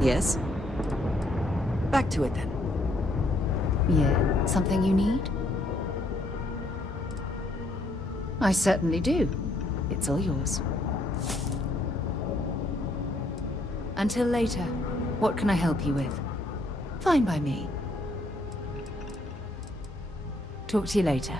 Yes? Back to it then. Yeah, something you need? I certainly do. It's all yours. Until later, what can I help you with? Fine by me. Talk to you later.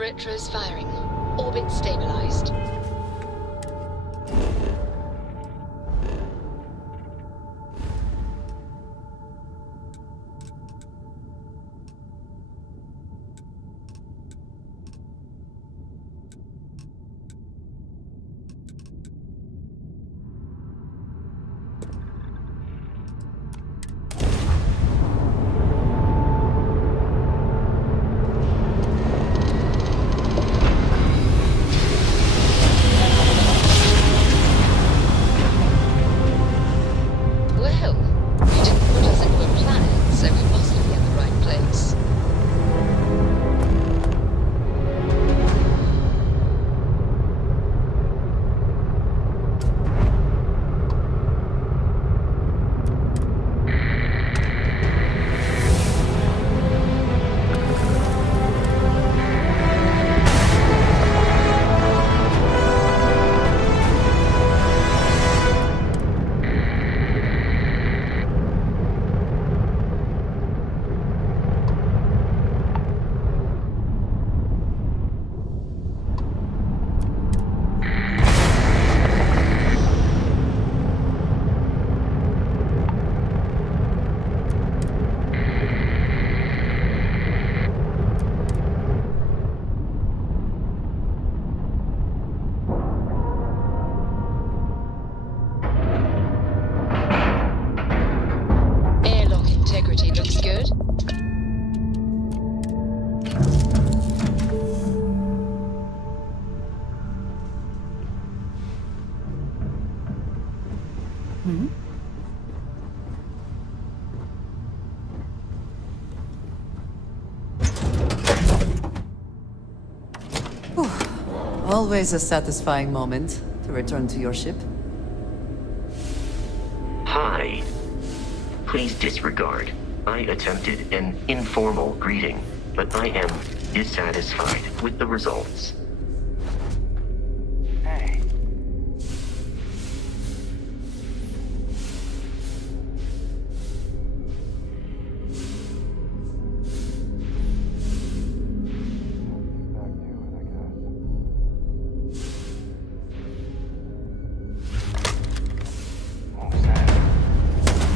Retros firing. Orbit stabilized. Understood. Always a satisfying moment to return to your ship. Hi. Please disregard. I attempted an informal greeting, but I am dissatisfied with the results. Hey.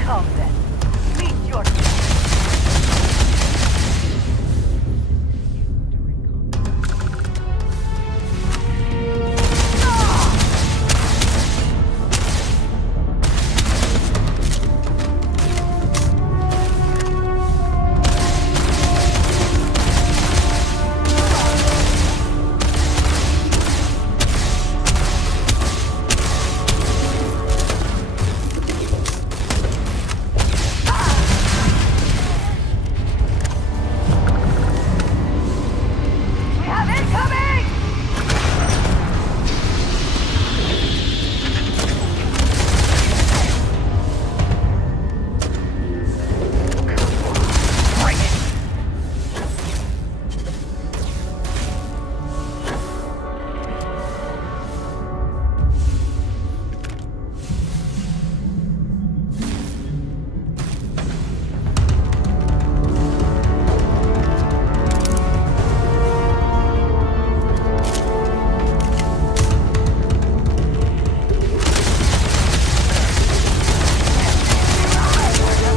Come then. Meet your We have incoming! Bring it!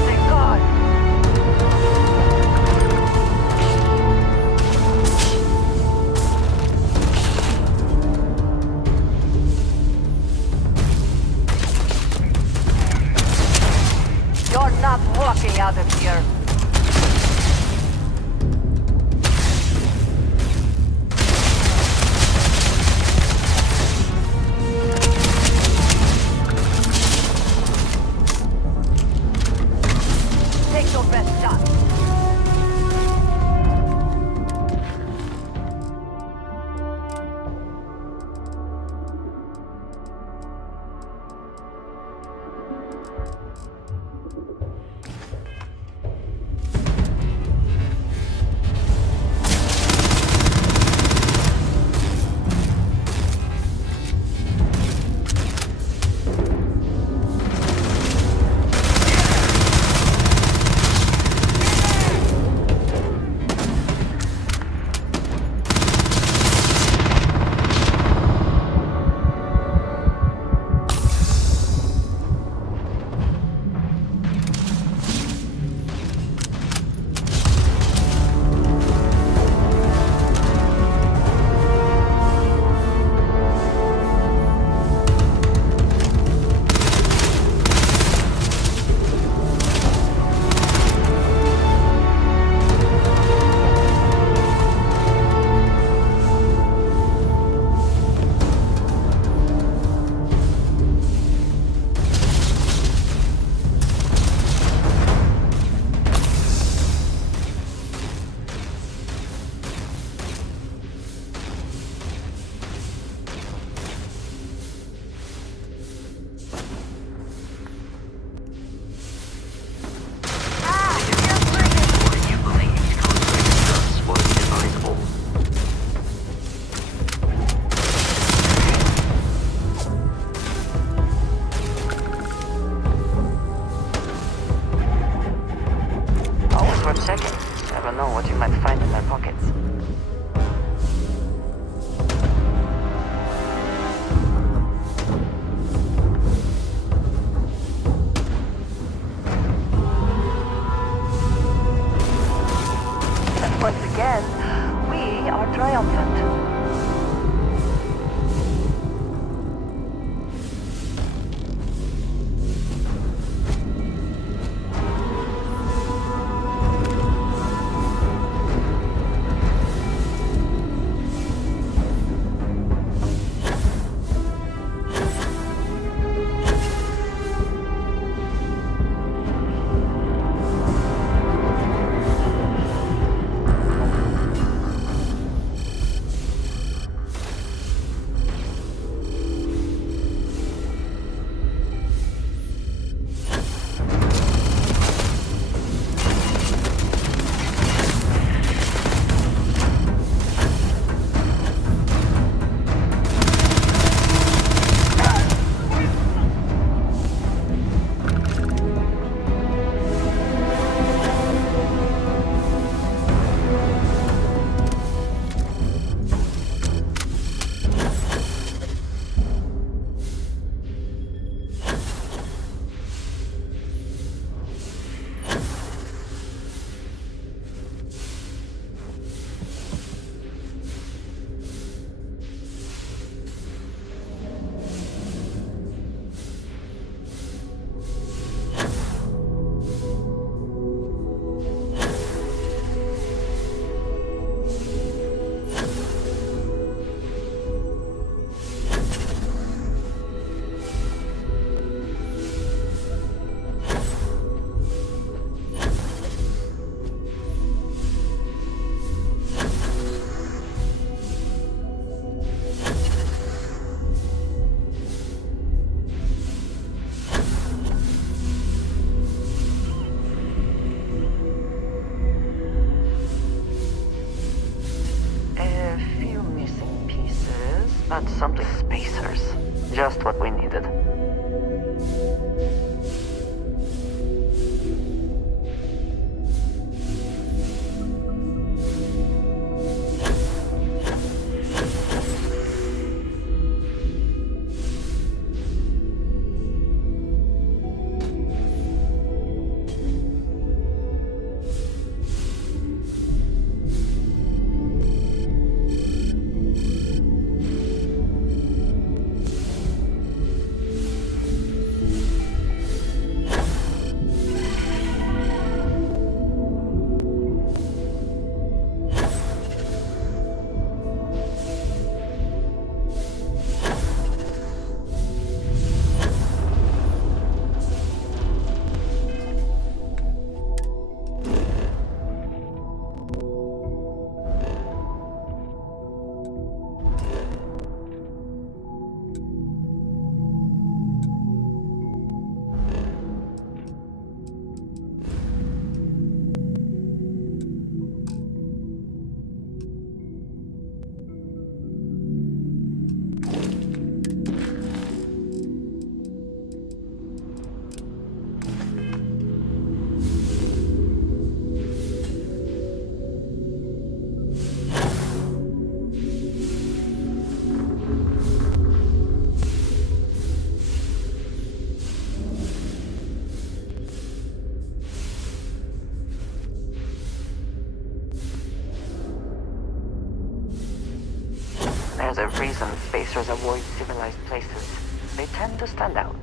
Thank God. You're not walking out of here. Take your best shot. What you believed conflicting us was advisable. Always worth checking. Never know what you might find in their pockets. And once again, we are triumphant. That's something. Spacers. Just what we needed. There's a reason spacers avoid civilized places. They tend to stand out.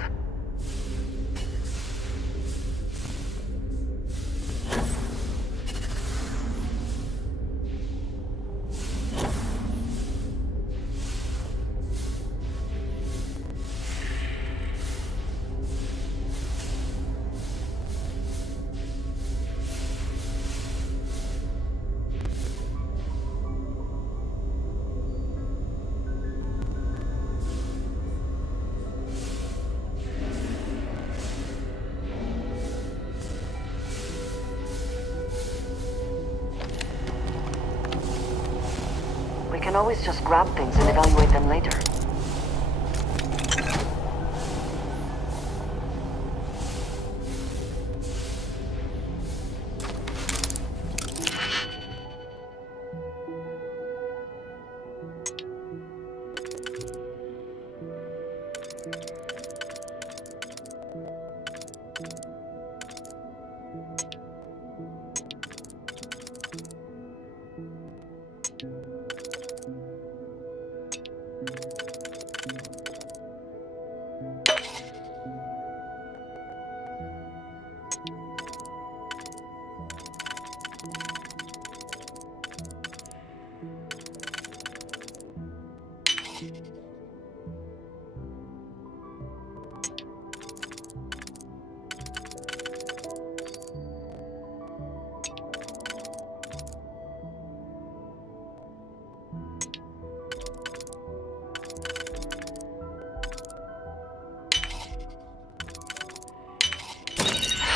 We can always just grab things and evaluate them later.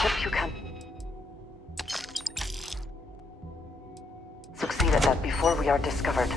Hope you can succeed at that before we are discovered.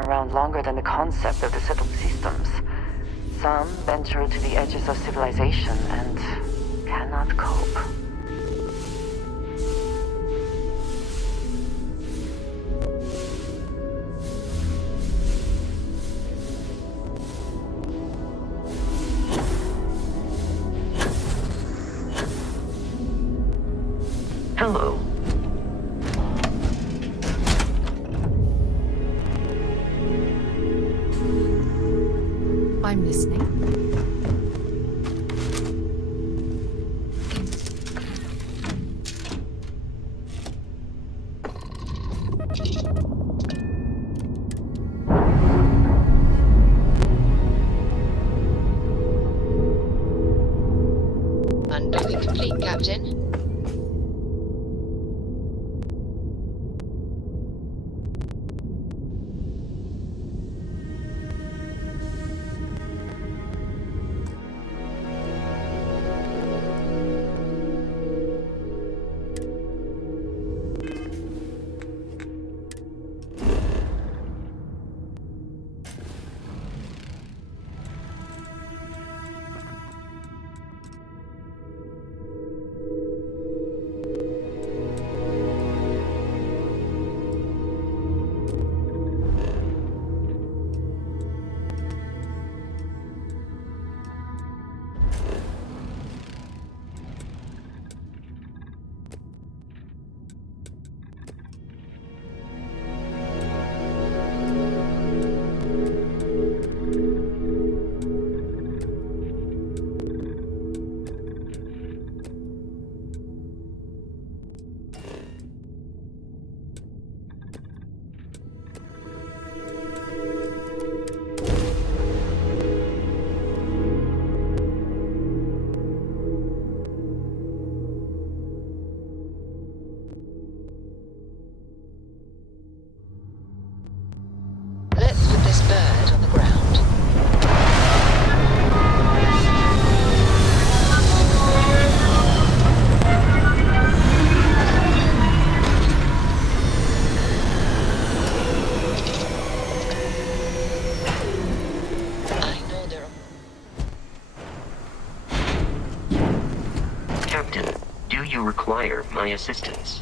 around longer than the concept of the settled systems. Some venture to the edges of civilization and cannot cope. Hello. I'm listening. Undoing complete, Captain. Let's put this bird on the ground. I know there are... Captain, do you require my assistance?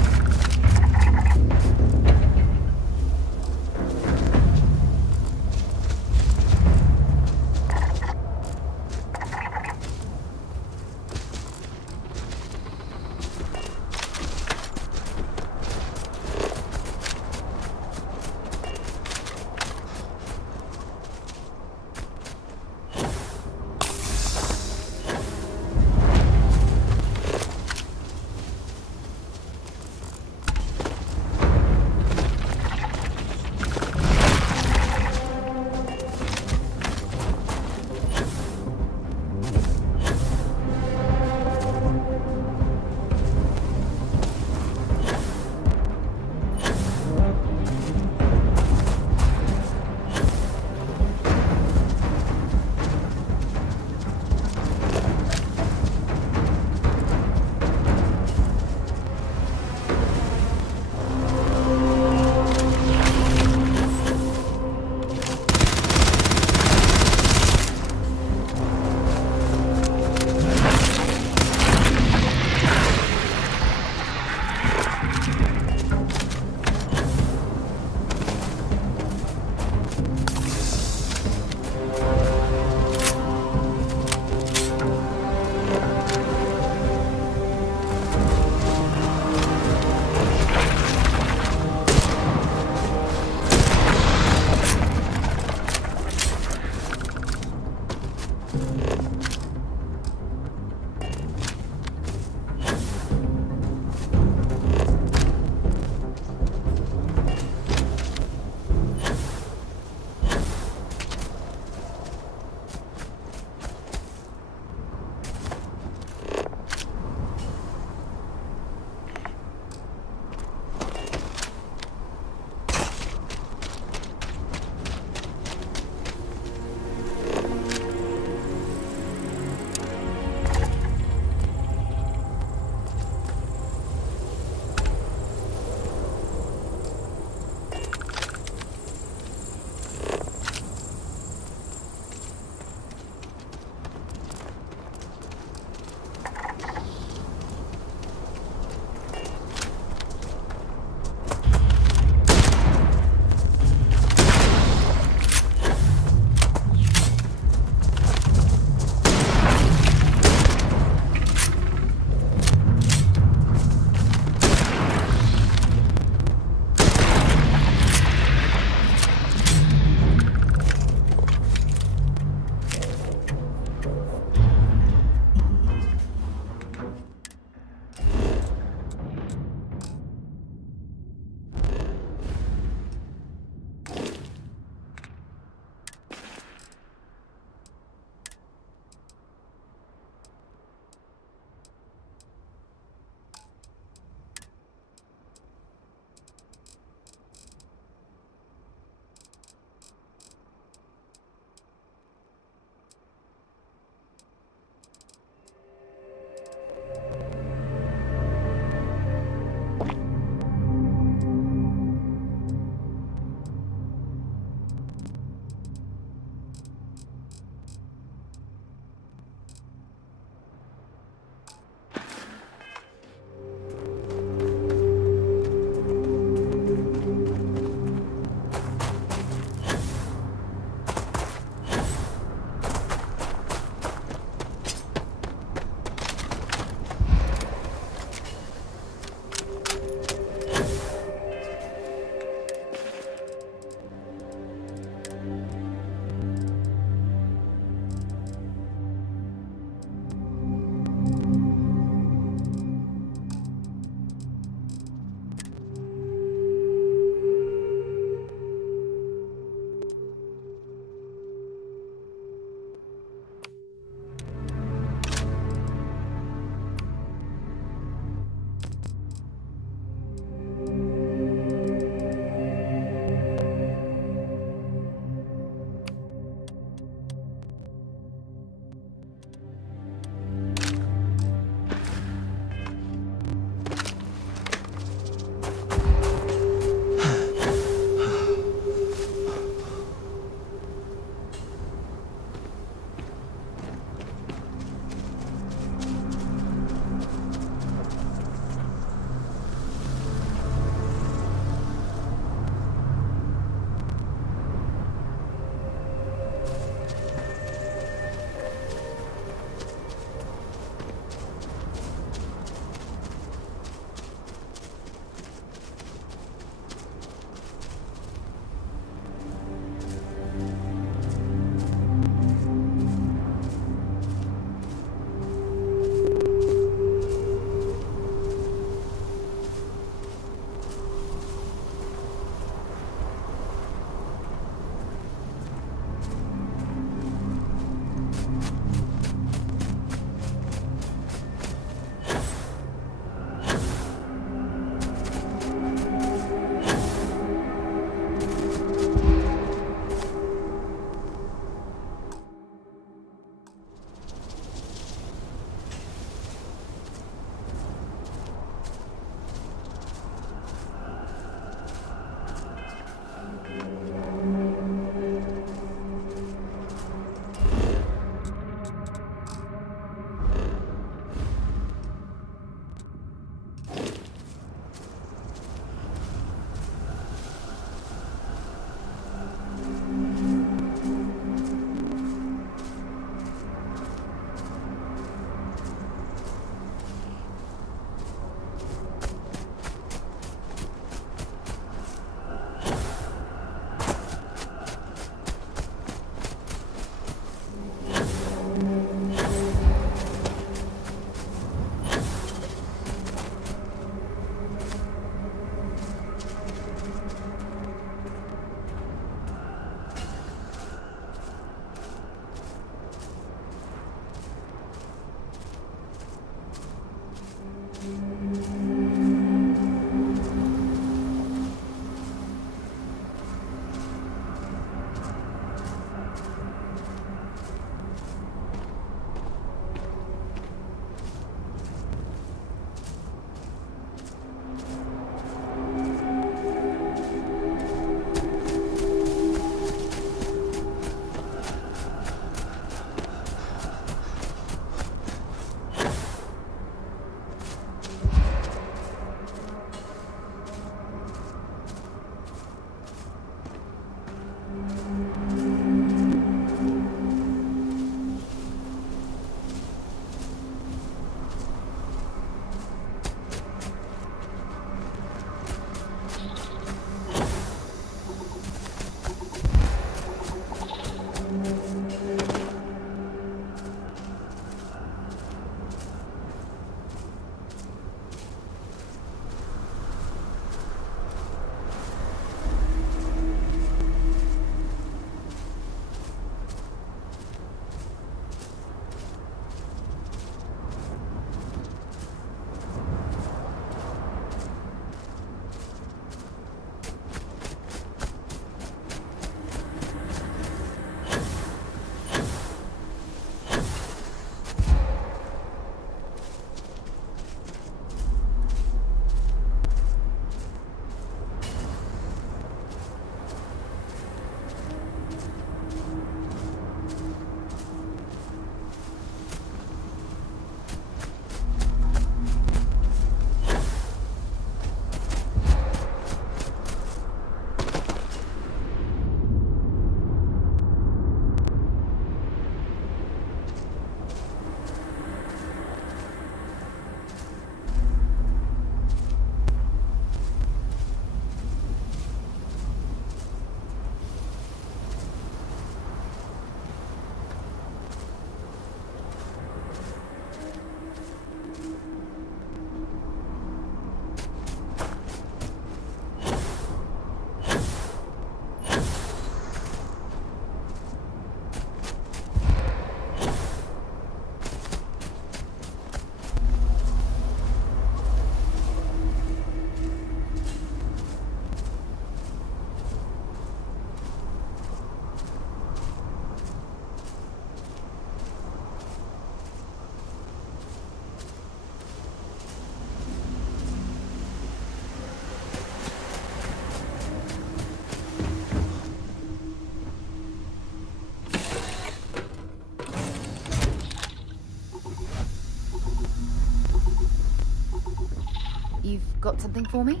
You've got something for me?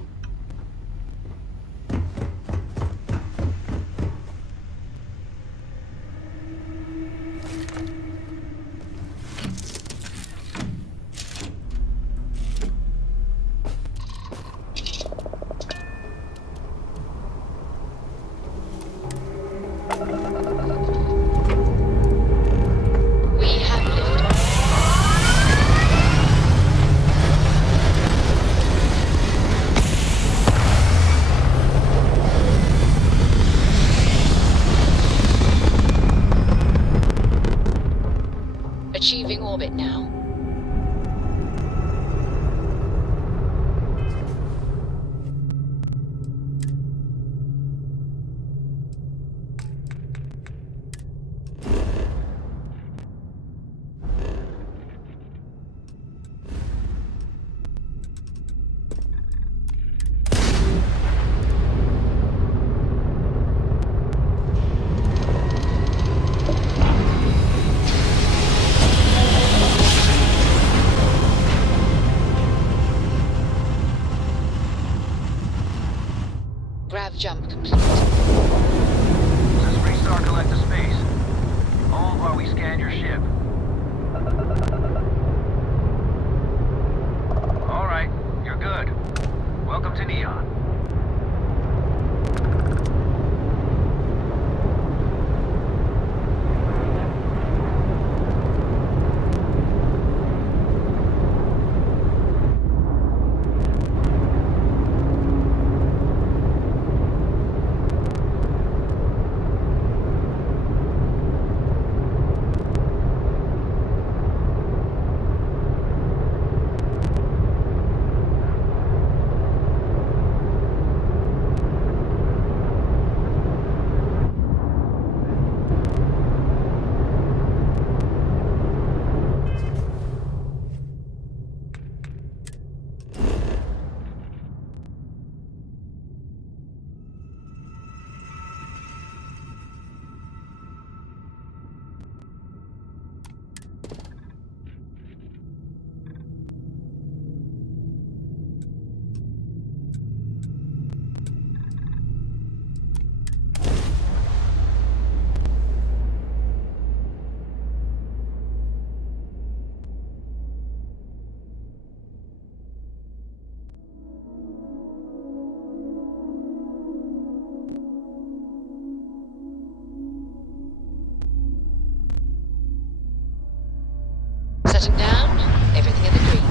We have liftoff. Achieving orbit now. Grav jump complete. This is Restart Collective Space. Hold while we scan your ship. All right, you're good. Welcome to Neon. Setting down. Everything in the green.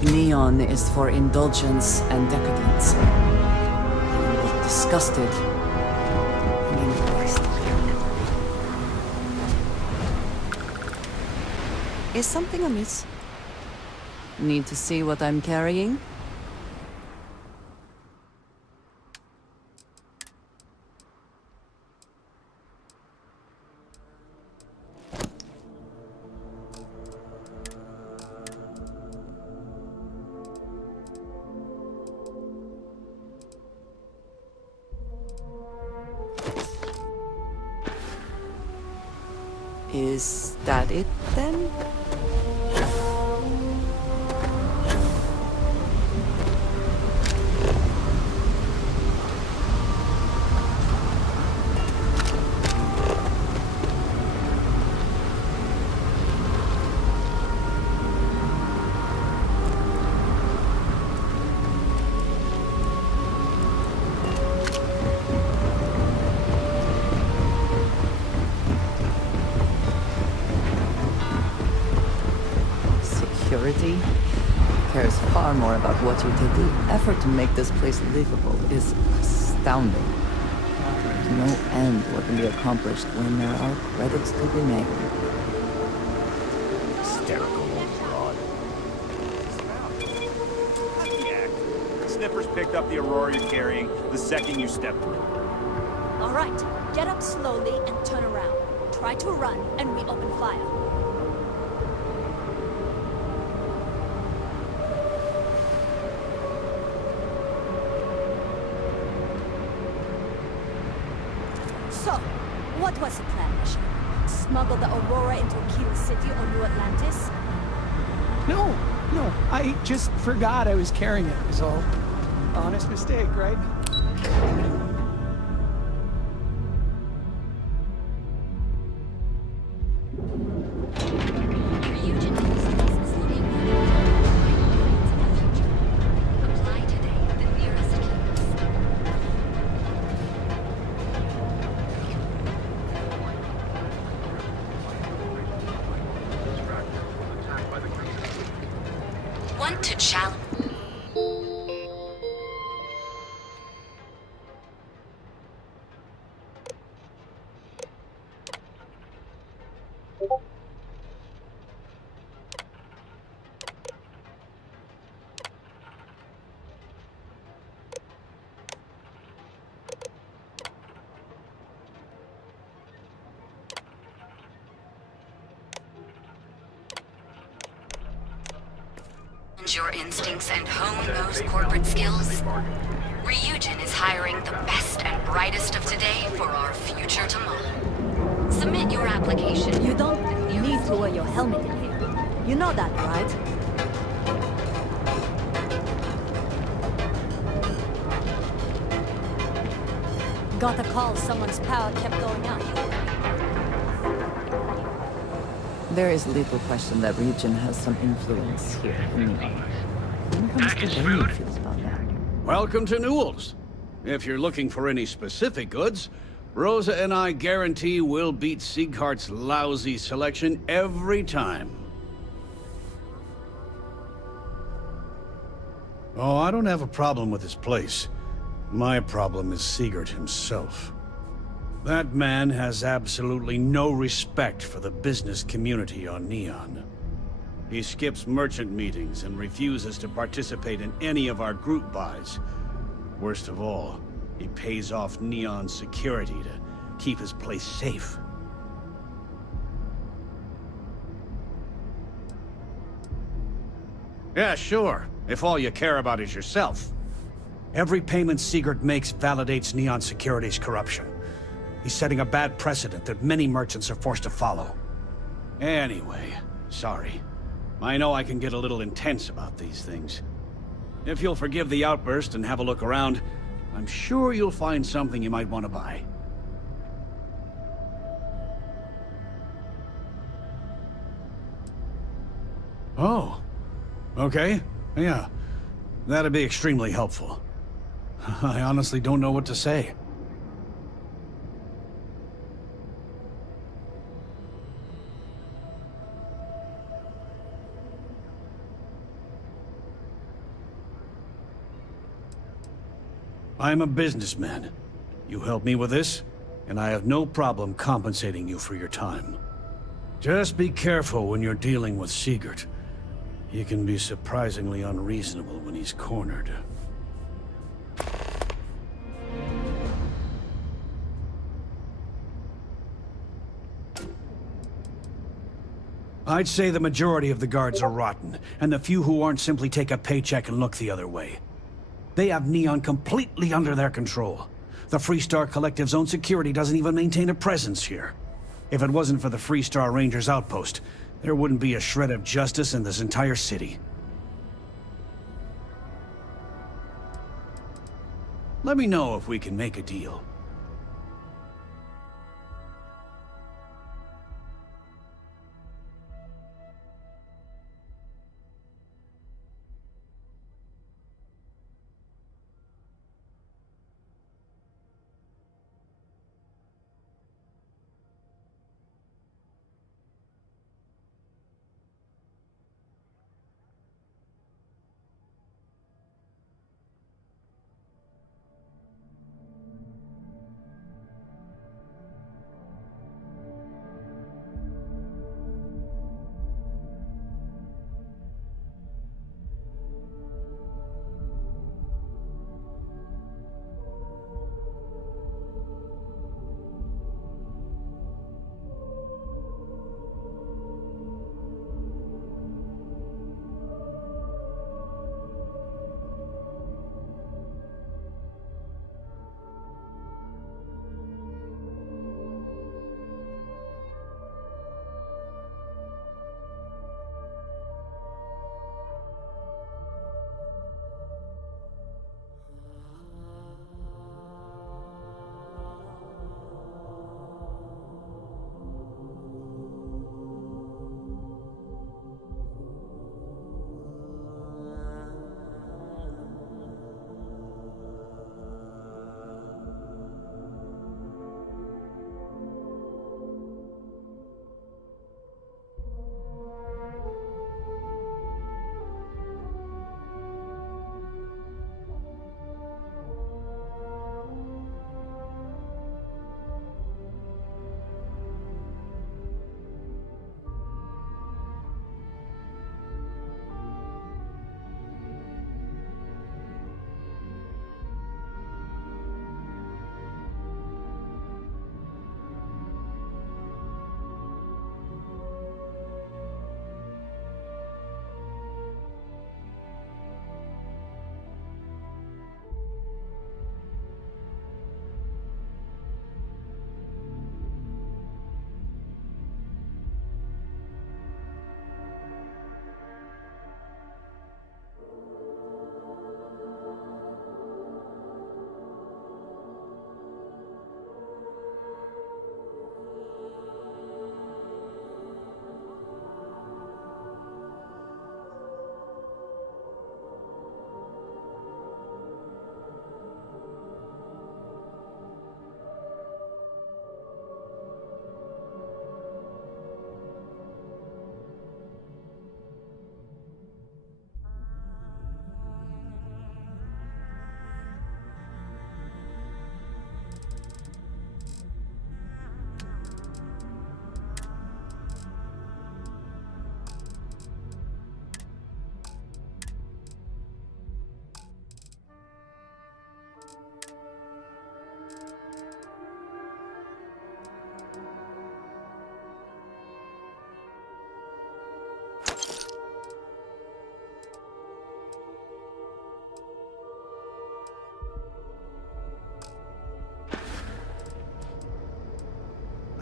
Neon is for indulgence and decadence. You look disgusted. I mean, is something amiss? Need to see what I'm carrying? Is that it then? Security cares far more about what you did. The effort to make this place livable is astounding. There's no end what can be accomplished when there are credits to be made. Hysterical old broad. sniffers picked up the Aurora you're carrying the second you stepped through. All right, get up slowly and turn around. Try to run, and we open fire. So, what was the plan, Mission? Smuggle the Aurora into Kilo City or New Atlantis? No, I just forgot I was carrying it, was all. Honest mistake, right? Want to challenge? Your instincts and hone those corporate skills? Ryujin is hiring the best and brightest of today for our future tomorrow. Submit your application. You don't need to wear your helmet in here. You know that, right? Got a call. Someone's power kept going out. There is little question that Ryujin has some influence here in Neon. What comes to Benny feels about that? Welcome to Newell's. If you're looking for any specific goods, Rosa and I guarantee we'll beat Sieghart's lousy selection every time. Oh, I don't have a problem with this place. My problem is Siegert himself. That man has absolutely no respect for the business community on Neon. He skips merchant meetings and refuses to participate in any of our group buys. Worst of all, he pays off Neon's security to keep his place safe. Yeah, sure, if all you care about is yourself. Every payment Siegert makes validates Neon Security's corruption. He's setting a bad precedent that many merchants are forced to follow. Anyway, sorry. I know I can get a little intense about these things. If you'll forgive the outburst and have a look around, I'm sure you'll find something you might want to buy. Oh. Okay. Yeah. That'd be extremely helpful. I honestly don't know what to say. I'm a businessman. You help me with this, and I have no problem compensating you for your time. Just be careful when you're dealing with Siegert. He can be surprisingly unreasonable when he's cornered. I'd say the majority of the guards are rotten, and the few who aren't simply take a paycheck and look the other way. They have Neon completely under their control. The Freestar Collective's own security doesn't even maintain a presence here. If it wasn't for the Freestar Rangers outpost, there wouldn't be a shred of justice in this entire city. Let me know if we can make a deal.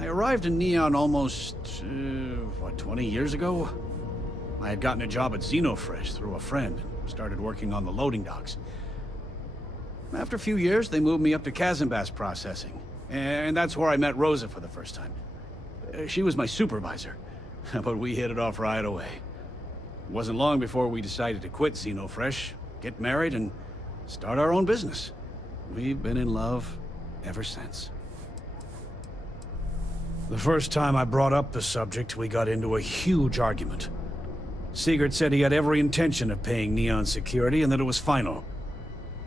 I arrived in Neon almost, 20 years ago? I had gotten a job at Xenofresh through a friend and started working on the loading docks. After a few years, they moved me up to Kazanbas processing, and that's where I met Rosa for the first time. She was my supervisor, but we hit it off right away. It wasn't long before we decided to quit Xenofresh, get married, and start our own business. We've been in love ever since. The first time I brought up the subject, we got into a huge argument. Sigurd said he had every intention of paying Neon security and that it was final.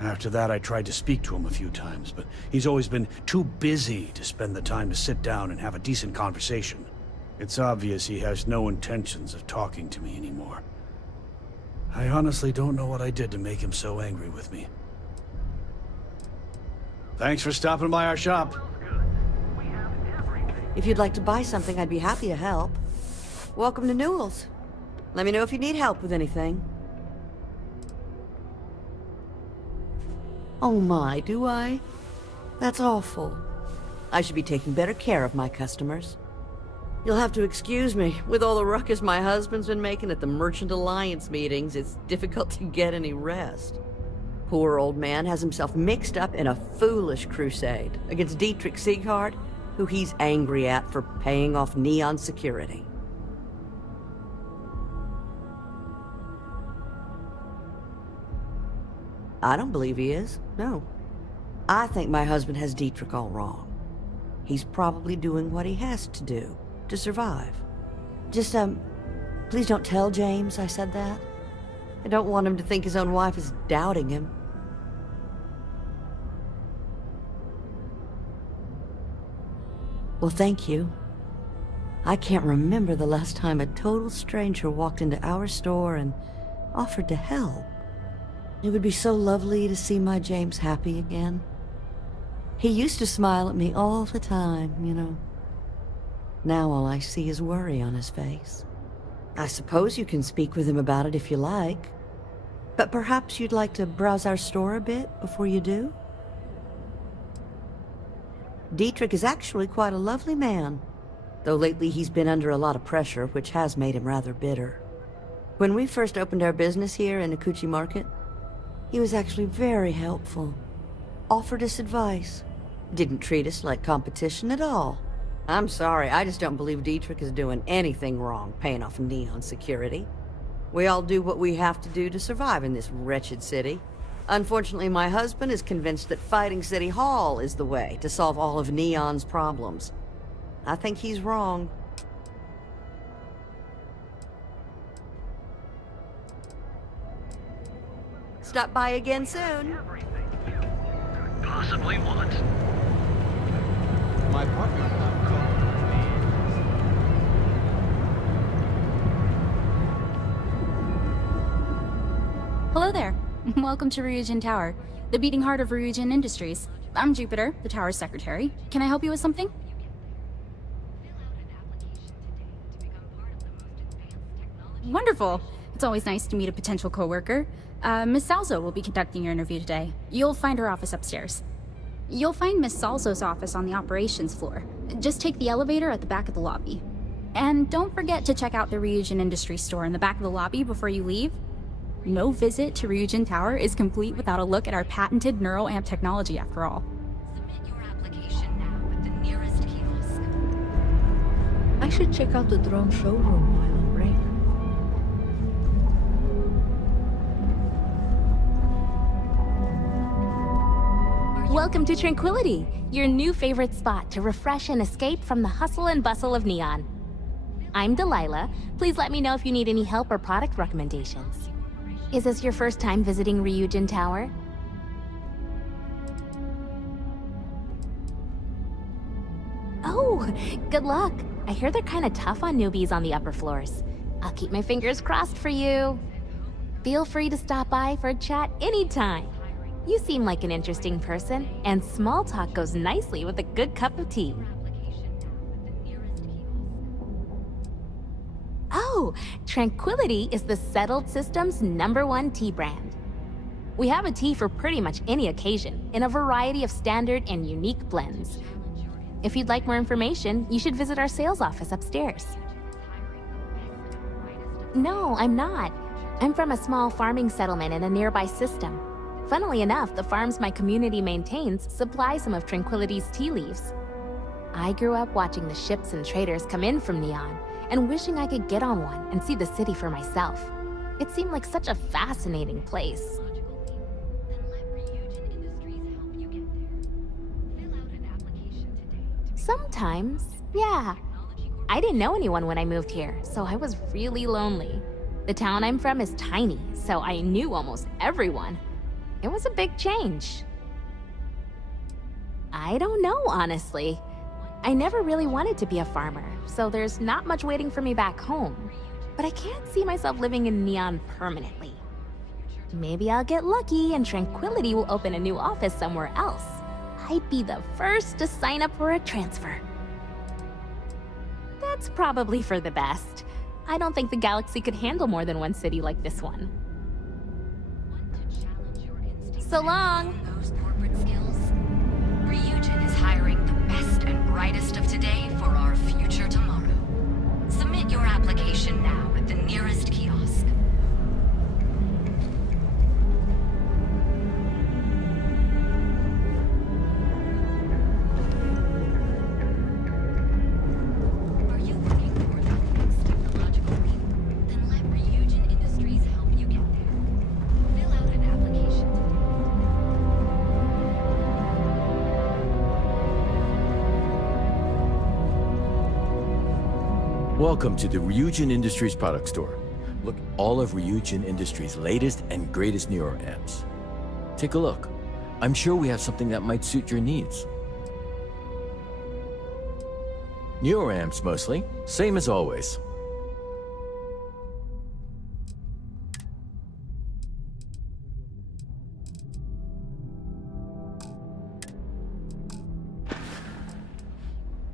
After that, I tried to speak to him a few times, but he's always been too busy to spend the time to sit down and have a decent conversation. It's obvious he has no intentions of talking to me anymore. I honestly don't know what I did to make him so angry with me. Thanks for stopping by our shop. If you'd like to buy something, I'd be happy to help. Welcome to Newell's. Let me know if you need help with anything. Oh my, do I? That's awful. I should be taking better care of my customers. You'll have to excuse me. With all the ruckus my husband's been making at the Merchant Alliance meetings, it's difficult to get any rest. Poor old man has himself mixed up in a foolish crusade against Dietrich Sieghart, who he's angry at for paying off Neon security. I don't believe he is, no. I think my husband has Dietrich all wrong. He's probably doing what he has to do to survive. Just, please don't tell James I said that. I don't want him to think his own wife is doubting him. Well, thank you. I can't remember the last time a total stranger walked into our store and offered to help. It would be so lovely to see my James happy again. He used to smile at me all the time, you know. Now all I see is worry on his face. I suppose you can speak with him about it if you like. But perhaps you'd like to browse our store a bit before you do? Dietrich is actually quite a lovely man, though lately he's been under a lot of pressure, which has made him rather bitter. When we first opened our business here in Akuchi Market, he was actually very helpful. Offered us advice. Didn't treat us like competition at all. I'm sorry, I just don't believe Dietrich is doing anything wrong paying off Neon security. We all do what we have to do to survive in this wretched city. Unfortunately, my husband is convinced that fighting City Hall is the way to solve all of Neon's problems. I think he's wrong. Stop by again soon. Possibly want. My partner and I Hello there. Welcome to Ryujin Tower, the beating heart of Ryujin Industries. I'm Jupiter, the tower's secretary. Can I help you with something? Wonderful. It's always nice to meet a potential coworker. Miss Salzo will be conducting your interview today. You'll find her office upstairs. You'll find Miss Salzo's office on the operations floor. Just take the elevator at the back of the lobby. And don't forget to check out the Ryujin Industries store in the back of the lobby before you leave. No visit to Ryujin Tower is complete without a look at our patented neural amp technology, after all. Submit your application now at the nearest kiosk. I should check out the drone showroom while on break. Welcome to Tranquility, your new favorite spot to refresh and escape from the hustle and bustle of Neon. I'm Delilah. Please let me know if you need any help or product recommendations. Is this your first time visiting Ryujin Tower? Oh, good luck. I hear they're kind of tough on newbies on the upper floors. I'll keep my fingers crossed for you. Feel free to stop by for a chat anytime. You seem like an interesting person, and small talk goes nicely with a good cup of tea. Oh, Tranquility is the Settled System's #1 tea brand. We have a tea for pretty much any occasion, in a variety of standard and unique blends. If you'd like more information, you should visit our sales office upstairs. No, I'm not. I'm from a small farming settlement in a nearby system. Funnily enough, the farms my community maintains supply some of Tranquility's tea leaves. I grew up watching the ships and traders come in from Neon, and wishing I could get on one and see the city for myself. It seemed like such a fascinating place. Sometimes, yeah. I didn't know anyone when I moved here, so I was really lonely. The town I'm from is tiny, so I knew almost everyone. It was a big change. I don't know, honestly. I never really wanted to be a farmer, so there's not much waiting for me back home. But I can't see myself living in Neon permanently. Maybe I'll get lucky and Tranquility will open a new office somewhere else. I'd be the first to sign up for a transfer. That's probably for the best. I don't think the galaxy could handle more than one city like this one. So long! Those corporate skills. Ryujin is hiring the best and brightest of today for our future tomorrow. Submit your application now at the nearest kiosk. Are you looking for the next technological leap? Then let Ryujin Industries help you get there. Fill out an application today. Welcome to the Ryujin Industries product store. Look at all of Ryujin Industries' latest and greatest Nero amps. Take a look. I'm sure we have something that might suit your needs. Nero amps mostly, same as always.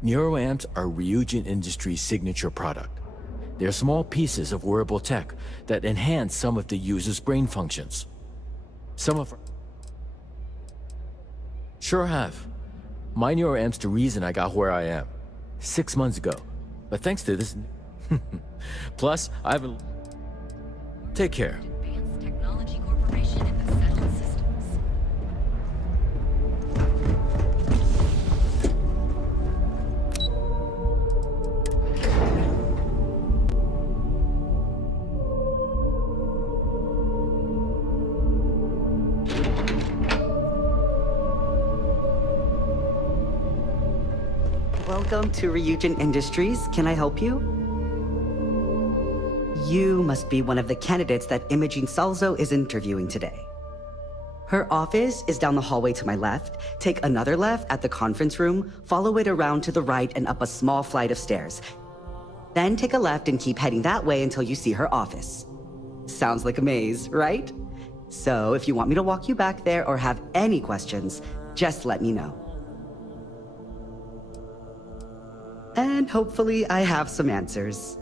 Nero amps are Ryujin Industries' signature product. They're small pieces of wearable tech that enhance some of the user's brain functions. Some of... Sure have. My Nero amp's the reason I got where I am. 6 months ago. But thanks to this... Plus, I've... Take care. Advanced Technology Corporation in the settled systems. Welcome to Ryujin Industries. Can I help you? You must be one of the candidates that Imogene Salzo is interviewing today. Her office is down the hallway to my left. Take another left at the conference room, follow it around to the right and up a small flight of stairs. Then take a left and keep heading that way until you see her office. Sounds like a maze, right? So if you want me to walk you back there or have any questions, just let me know. And hopefully I have some answers.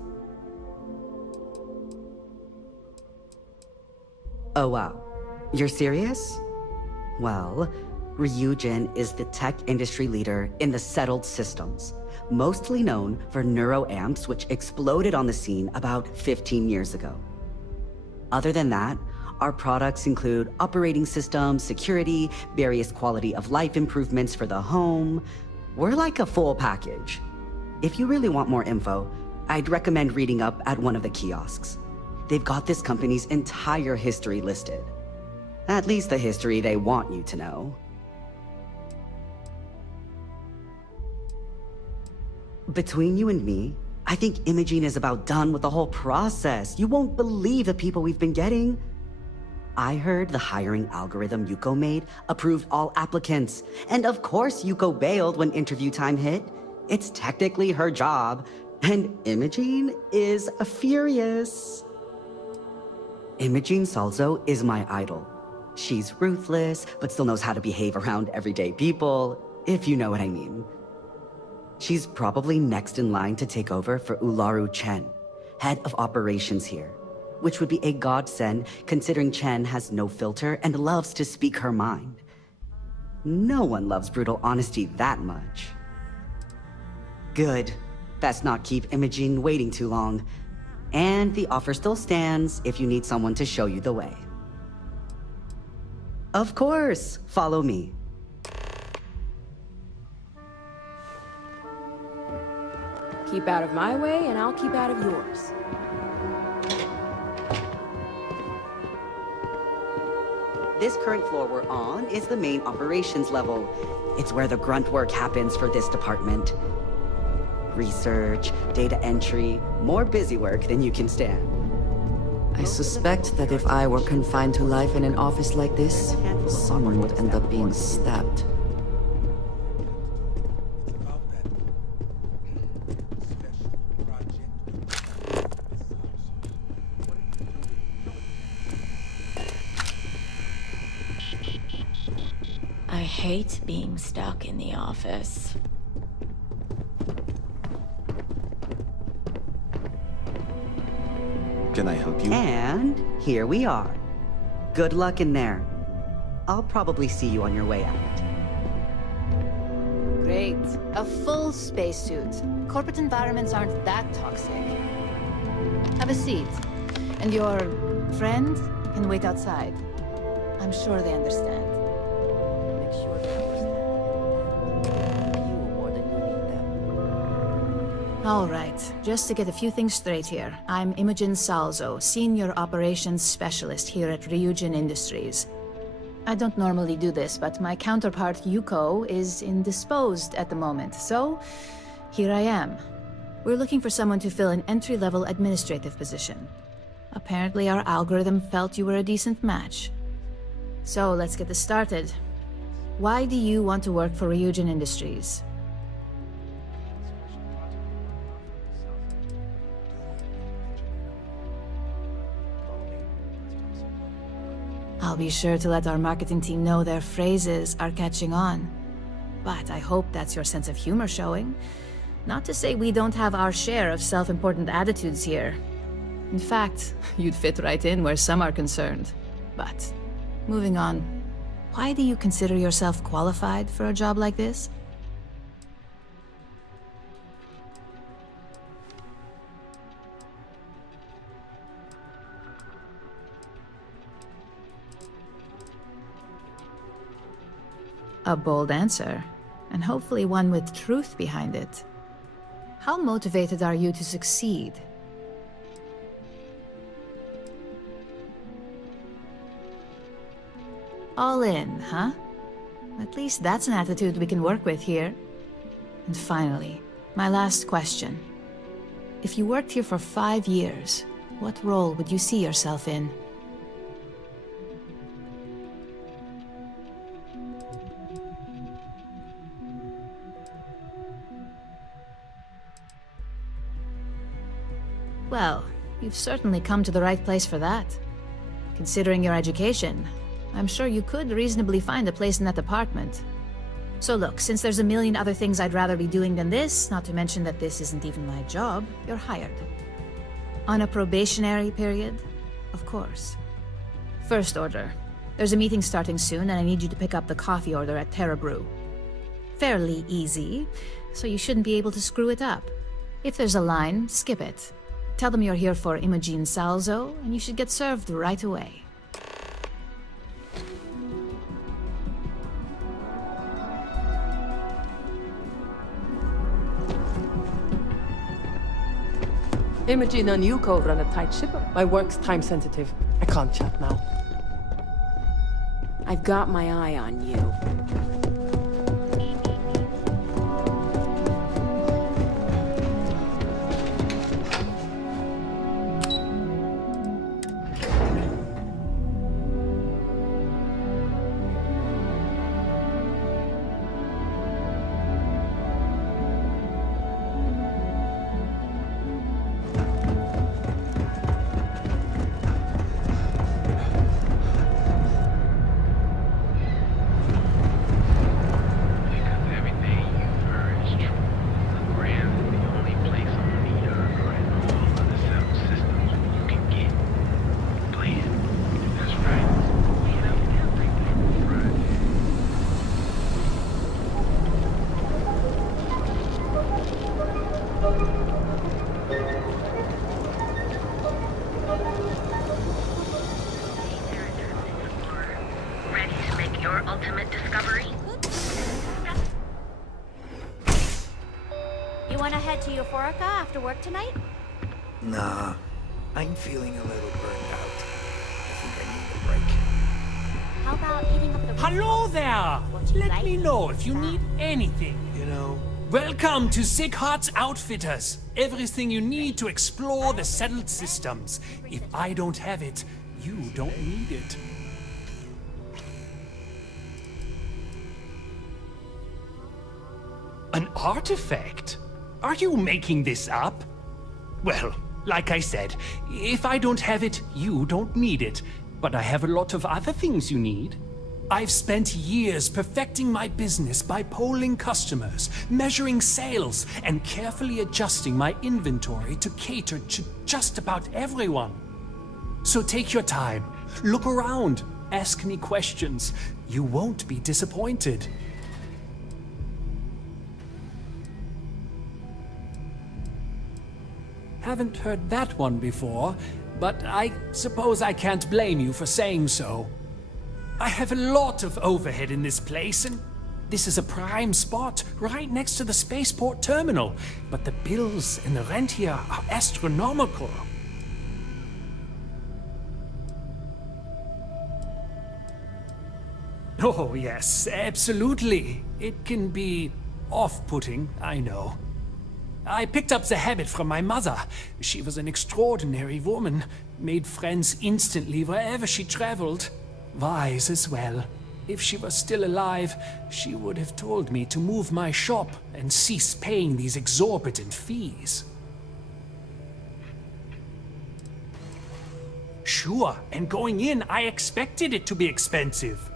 Oh wow, you're serious? Well, Ryujin is the tech industry leader in the settled systems, mostly known for neuroamps, which exploded on the scene about 15 years ago. Other than that, our products include operating systems, security, various quality of life improvements for the home. We're like a full package. If you really want more info, I'd recommend reading up at one of the kiosks. They've got this company's entire history listed. At least the history they want you to know. Between you and me, I think Imogene is about done with the whole process. You won't believe the people we've been getting. I heard the hiring algorithm Yuko made approved all applicants. And of course Yuko bailed when interview time hit. It's technically her job, and Imogene is furious. Imogene Salzo is my idol. She's ruthless, but still knows how to behave around everyday people, if you know what I mean. She's probably next in line to take over for Ularu Chen, head of operations here, which would be a godsend considering Chen has no filter and loves to speak her mind. No one loves brutal honesty that much. Good. Best not keep Imogene waiting too long. And the offer still stands if you need someone to show you the way. Of course, follow me. Keep out of my way, and I'll keep out of yours. This current floor we're on is the main operations level. It's where the grunt work happens for this department. Research, data entry, more busy work than you can stand. I suspect that if I were confined to life in an office like this, someone would end up being stabbed. I hate being stuck in the office. Can I help you? And here we are. Good luck in there. I'll probably see you on your way out. Great. A full spacesuit. Corporate environments aren't that toxic. Have a seat. And your friend can wait outside. I'm sure they understand. Make sure they understand. You more than you need them. All right, just to get a few things straight here. I'm Imogen Salzo, Senior Operations Specialist here at Ryujin Industries. I don't normally do this, but my counterpart Yuko is indisposed at the moment, so here I am. We're looking for someone to fill an entry-level administrative position. Apparently our algorithm felt you were a decent match. So let's get this started. Why do you want to work for Ryujin Industries? I'll be sure to let our marketing team know their phrases are catching on. But I hope that's your sense of humor showing. Not to say we don't have our share of self-important attitudes here. In fact, you'd fit right in where some are concerned. But, moving on, why do you consider yourself qualified for a job like this? A bold answer, and hopefully one with truth behind it. How motivated are you to succeed? All in, huh? At least that's an attitude we can work with here. And finally, my last question. If you worked here for 5 years, what role would you see yourself in? Well, you've certainly come to the right place for that. Considering your education, I'm sure you could reasonably find a place in that department. So look, since there's a million other things I'd rather be doing than this, not to mention that this isn't even my job, you're hired. On a probationary period, of course. First order. There's a meeting starting soon, and I need you to pick up the coffee order at Terra Brew. Fairly easy, so you shouldn't be able to screw it up. If there's a line, skip it. Tell them you're here for Imogen Salzo, and you should get served right away. Imogen and Yuko run a tight ship. My work's time sensitive. I can't chat now. I've got my eye on you. your ultimate discovery? You wanna head to Euphorica after work tonight? Nah, I'm feeling a little burned out. I think I need a break. How about eating up the... Hello there! Let like? me know if you need anything. You know, Welcome to Sick Heart's Outfitters. Everything you need to explore the settled systems. If I don't have it, you don't need it. An artifact? Are you making this up? Well, like I said, if I don't have it, you don't need it. But I have a lot of other things you need. I've spent years perfecting my business by polling customers, measuring sales, and carefully adjusting my inventory to cater to just about everyone. So take your time, look around, ask me questions. You won't be disappointed. Haven't heard that one before, but I suppose I can't blame you for saying so. I have a lot of overhead in this place, and this is a prime spot right next to the spaceport terminal. But the bills and the rent here are astronomical. Oh, yes, absolutely. It can be off-putting, I know. I picked up the habit from my mother. She was an extraordinary woman, made friends instantly wherever she traveled. Wise as well. If she was still alive, she would have told me to move my shop and cease paying these exorbitant fees. Sure, and going in, I expected it to be expensive.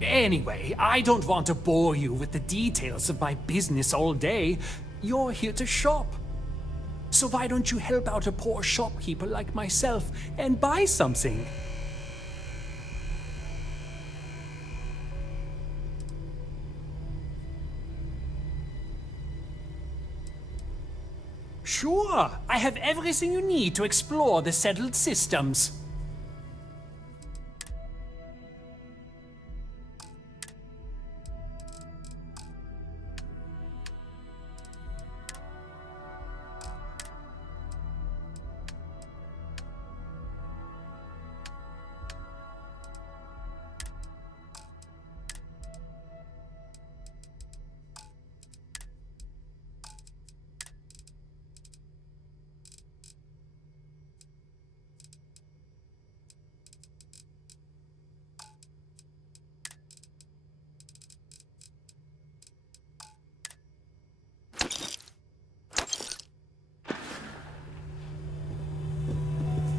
Anyway, I don't want to bore you with the details of my business all day. You're here to shop. So why don't you help out a poor shopkeeper like myself and buy something? Sure, I have everything you need to explore the settled systems.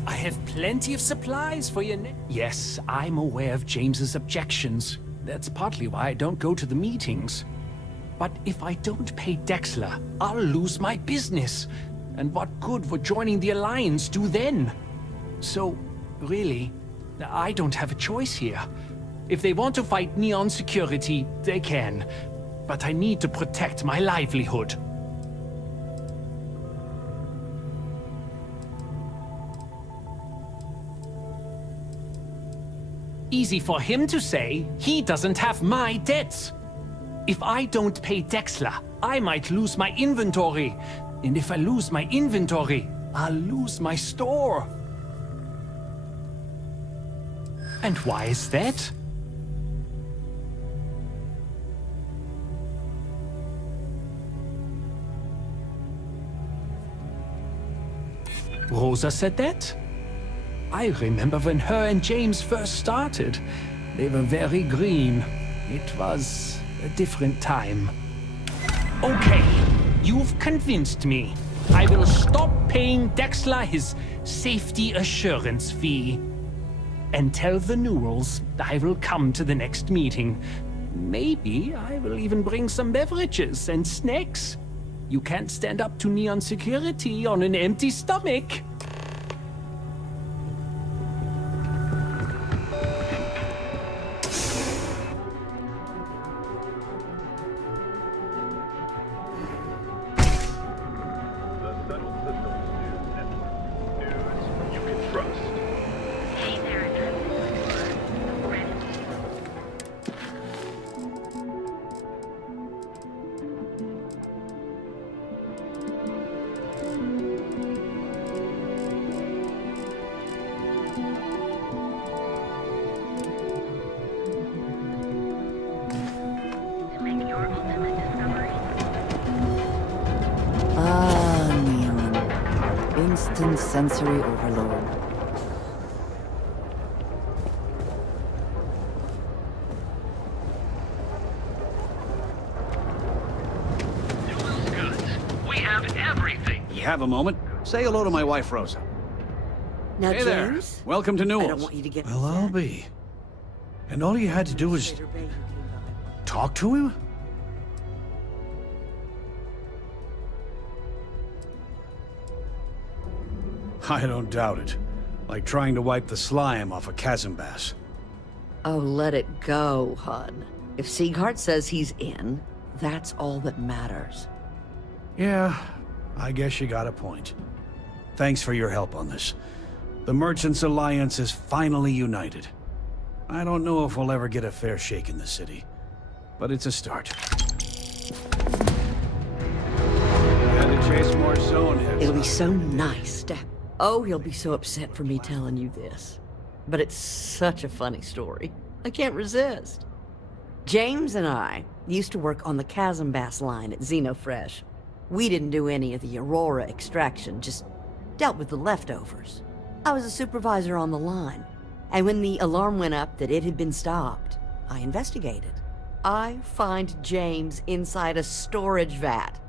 I have plenty of supplies for your Yes, I'm aware of James's objections. That's partly why I don't go to the meetings. But if I don't pay Dexler, I'll lose my business. And what good would joining the Alliance do then? So, really, I don't have a choice here. If they want to fight Neon Security, they can. But I need to protect my livelihood. Easy for him to say. He doesn't have my debts. If I don't pay Dexler, I might lose my inventory. And if I lose my inventory, I'll lose my store. And why is that? Rosa said that? I remember when her and James first started. They were very green. It was a different time. Okay, you've convinced me. I will stop paying Dexler his safety assurance fee. And tell the Neurals I will come to the next meeting. Maybe I will even bring some beverages and snacks. You can't stand up to Neon Security on an empty stomach. sensory overload. We have everything. You have a moment? Say hello to my wife, Rosa. Now, Hey there. James, Welcome to Newell's. I don't want you to get Well, I'll be. And all you had to do was talk to him? I don't doubt it. Like trying to wipe the slime off a chasm bass. Oh, let it go, hon. If Sieghart says he's in, that's all that matters. Yeah, I guess you got a point. Thanks for your help on this. The Merchants Alliance is finally united. I don't know if we'll ever get a fair shake in the city, but it's a start. Had to chase more zone heads. It'll be so nice to... Oh, he'll be so upset for me telling you this. But it's such a funny story. I can't resist. James and I used to work on the Chasm Bass line at Xenofresh. We didn't do any of the Aurora extraction, just dealt with the leftovers. I was a supervisor on the line, and when the alarm went up that it had been stopped, I investigated. I find James inside a storage vat,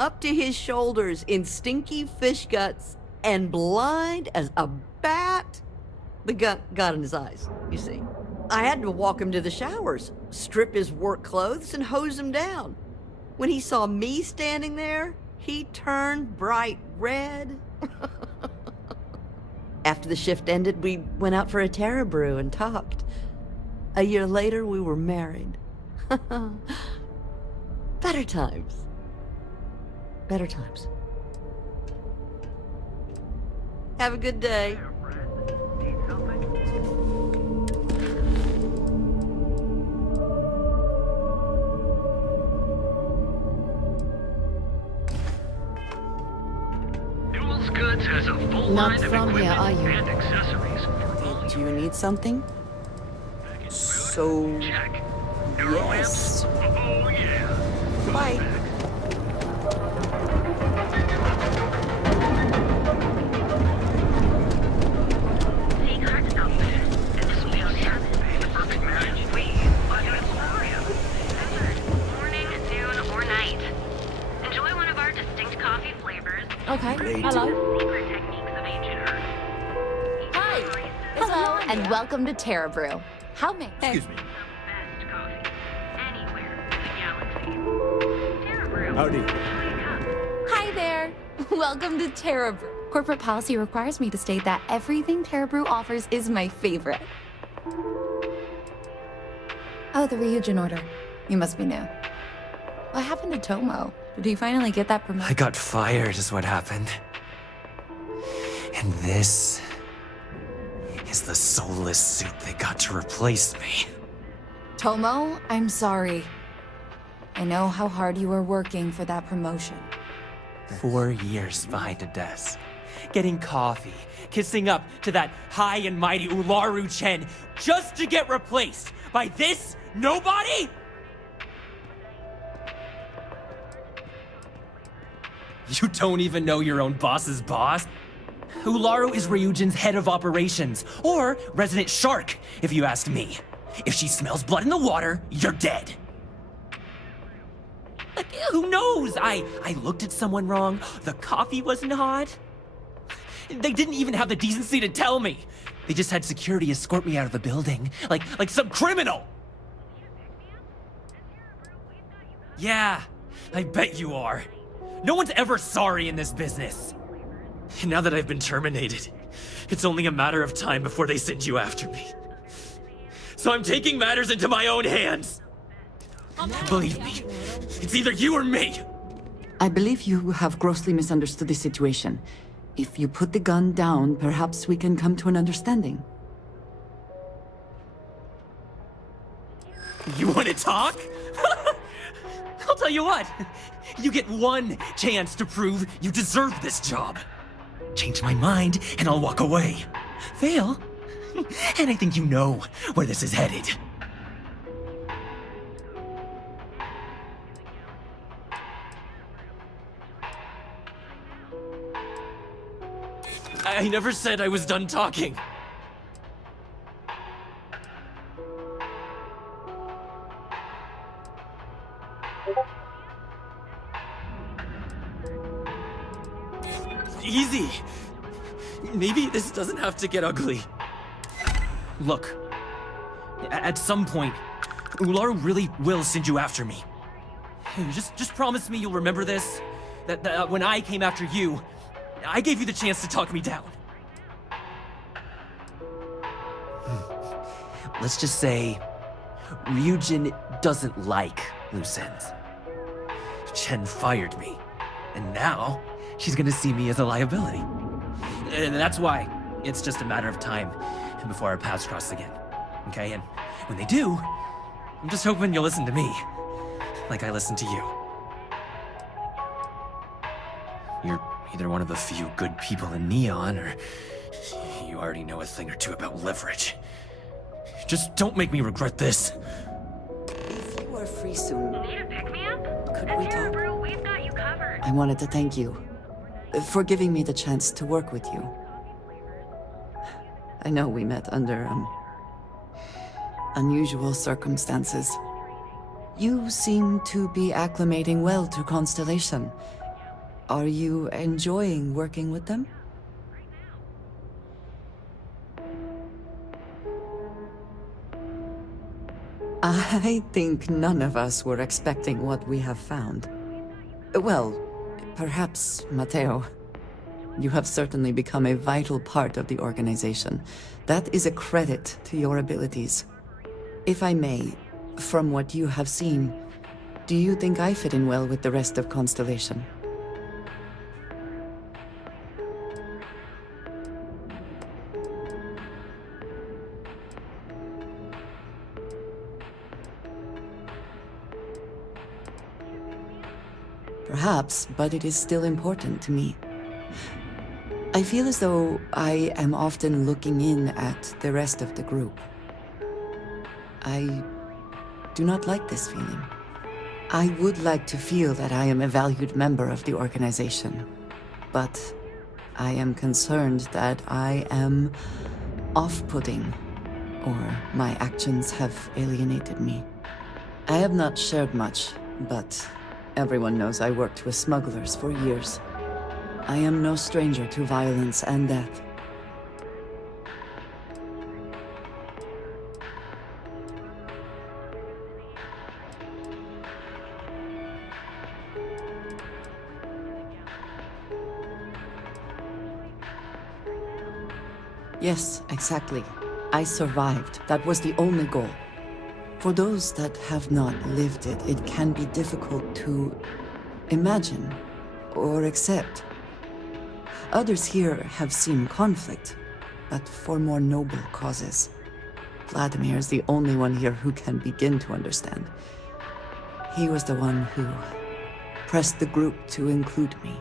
up to his shoulders in stinky fish guts and blind as a bat. The gut got in his eyes, you see. I had to walk him to the showers, strip his work clothes, and hose him down. When he saw me standing there, he turned bright red. After the shift ended, we went out for a Terra Brew and talked. A year later, we were married. Better times. Better times. Have a good day. Newell's Goods has a full Not line of from here, equipment are you? and accessories. Do you need something? So... Check. Yes. Oh yeah. Bye. Okay. Late. Hello. Hi. Hello, and welcome to Terra Brew. How may... Excuse me. Howdy. Hi there. Welcome to Terra Brew. Corporate policy requires me to state that everything Terra Brew offers is my favorite. Oh, the Ryujin order. You must be new. What happened to Tomo? Did he finally get that promotion? I got fired is what happened. And this is the soulless suit they got to replace me. Tomo, I'm sorry. I know how hard you were working for that promotion. 4 years behind a desk, getting coffee, kissing up to that high and mighty Ularu Chen, just to get replaced by this nobody? You don't even know your own boss's boss? Ularu is Ryujin's head of operations, or resident shark, if you ask me. If she smells blood in the water, you're dead. Like, who knows? I looked at someone wrong, the coffee wasn't hot. They didn't even have the decency to tell me. They just had security escort me out of the building, like some criminal. Yeah, I bet you are. No one's ever sorry in this business. And now that I've been terminated, it's only a matter of time before they send you after me. So I'm taking matters into my own hands. Believe me, it's either you or me. I believe you have grossly misunderstood the situation. If you put the gun down, perhaps we can come to an understanding. You want to talk? I'll tell you what. You get one chance to prove you deserve this job. Change my mind, and I'll walk away. Fail, and I think you know where this is headed. I never said I was done talking. Easy. Maybe this doesn't have to get ugly. Look, at some point, Ular really will send you after me. Just promise me you'll remember this. That when I came after you, I gave you the chance to talk me down. Let's just say, Ryujin doesn't like loose ends. Chen fired me, and now she's gonna see me as a liability. And that's why it's just a matter of time before our paths cross again. Okay, and when they do, I'm just hoping you'll listen to me, like I listen to you. You're either one of the few good people in Neon, or you already know a thing or two about leverage. Just don't make me regret this. If you are free soon, Need a pick-me-up? could we talk? Bro, we've got you covered. I wanted to thank you for giving me the chance to work with you. I know we met under, unusual circumstances. You seem to be acclimating well to Constellation. Are you enjoying working with them? I think none of us were expecting what we have found. Well, perhaps Matteo. You have certainly become a vital part of the organization. That is a credit to your abilities. If I may, from what you have seen, do you think I fit in well with the rest of Constellation? Perhaps, but it is still important to me. I feel as though I am often looking in at the rest of the group. I do not like this feeling. I would like to feel that I am a valued member of the organization, but I am concerned that I am off-putting, or my actions have alienated me. I have not shared much, but everyone knows I worked with smugglers for years. I am no stranger to violence and death. Yes, exactly. I survived. That was the only goal. For those that have not lived it, it can be difficult to imagine or accept. Others here have seen conflict, but for more noble causes. Vladimir is the only one here who can begin to understand. He was the one who pressed the group to include me.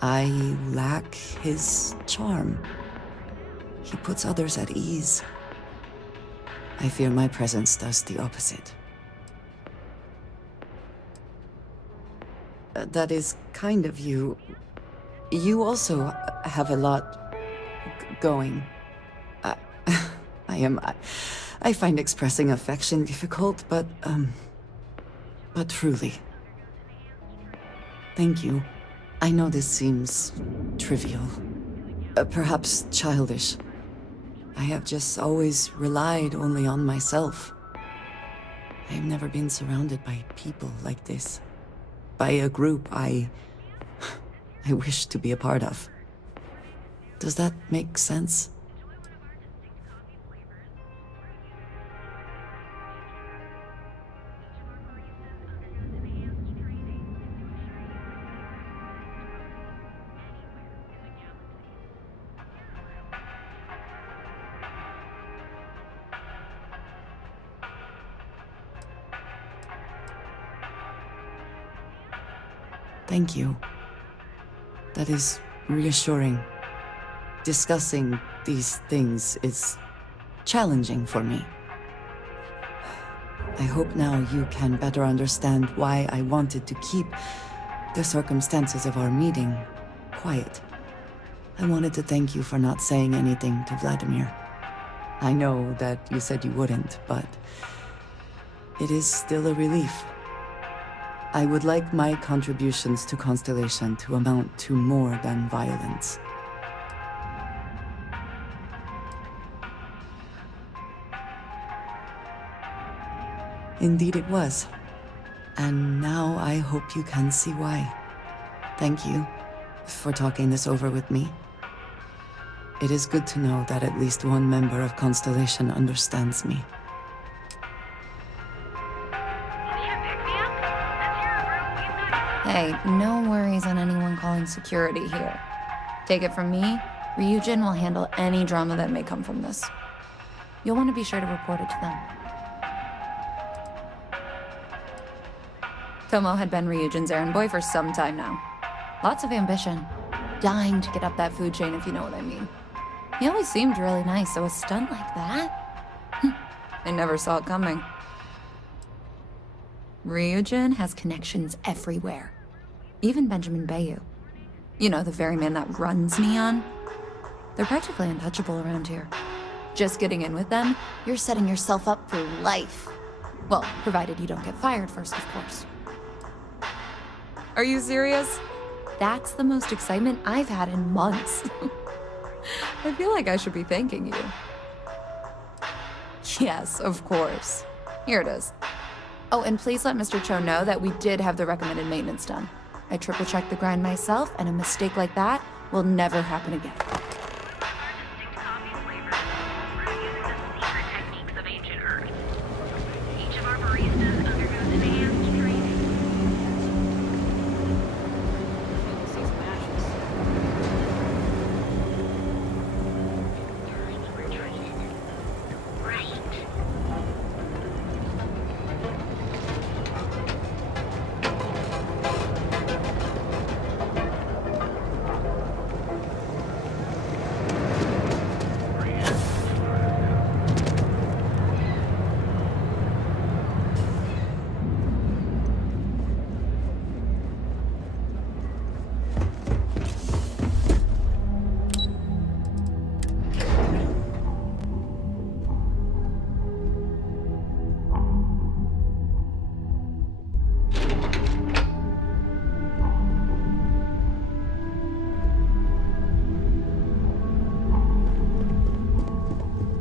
I lack his charm. He puts others at ease. I fear my presence does the opposite. That is kind of you. You also have a lot going. I find expressing affection difficult, but truly. Thank you. I know this seems trivial, perhaps childish. I have just always relied only on myself. I have never been surrounded by people like this. By a group I wish to be a part of. Does that make sense? Thank you. That is reassuring. Discussing these things is challenging for me. I hope now you can better understand why I wanted to keep the circumstances of our meeting quiet. I wanted to thank you for not saying anything to Vladimir. I know that you said you wouldn't, but it is still a relief. I would like my contributions to Constellation to amount to more than violence. Indeed it was. And now I hope you can see why. Thank you for talking this over with me. It is good to know that at least one member of Constellation understands me. Hey, no worries on anyone calling security here. Take it from me, Ryujin will handle any drama that may come from this. You'll want to be sure to report it to them. Tomo had been Ryujin's errand boy for some time now. Lots of ambition. Dying to get up that food chain, if you know what I mean. He always seemed really nice, so a stunt like that? I never saw it coming. Ryujin has connections everywhere. Even Benjamin Bayou. You know, the very man that runs Neon. They're practically untouchable around here. Just getting in with them, you're setting yourself up for life. Well, provided you don't get fired first, of course. Are you serious? That's the most excitement I've had in months. I feel like I should be thanking you. Yes, of course. Here it is. Oh, and please let Mr. Cho know that we did have the recommended maintenance done. I triple-checked the grind myself, and a mistake like that will never happen again.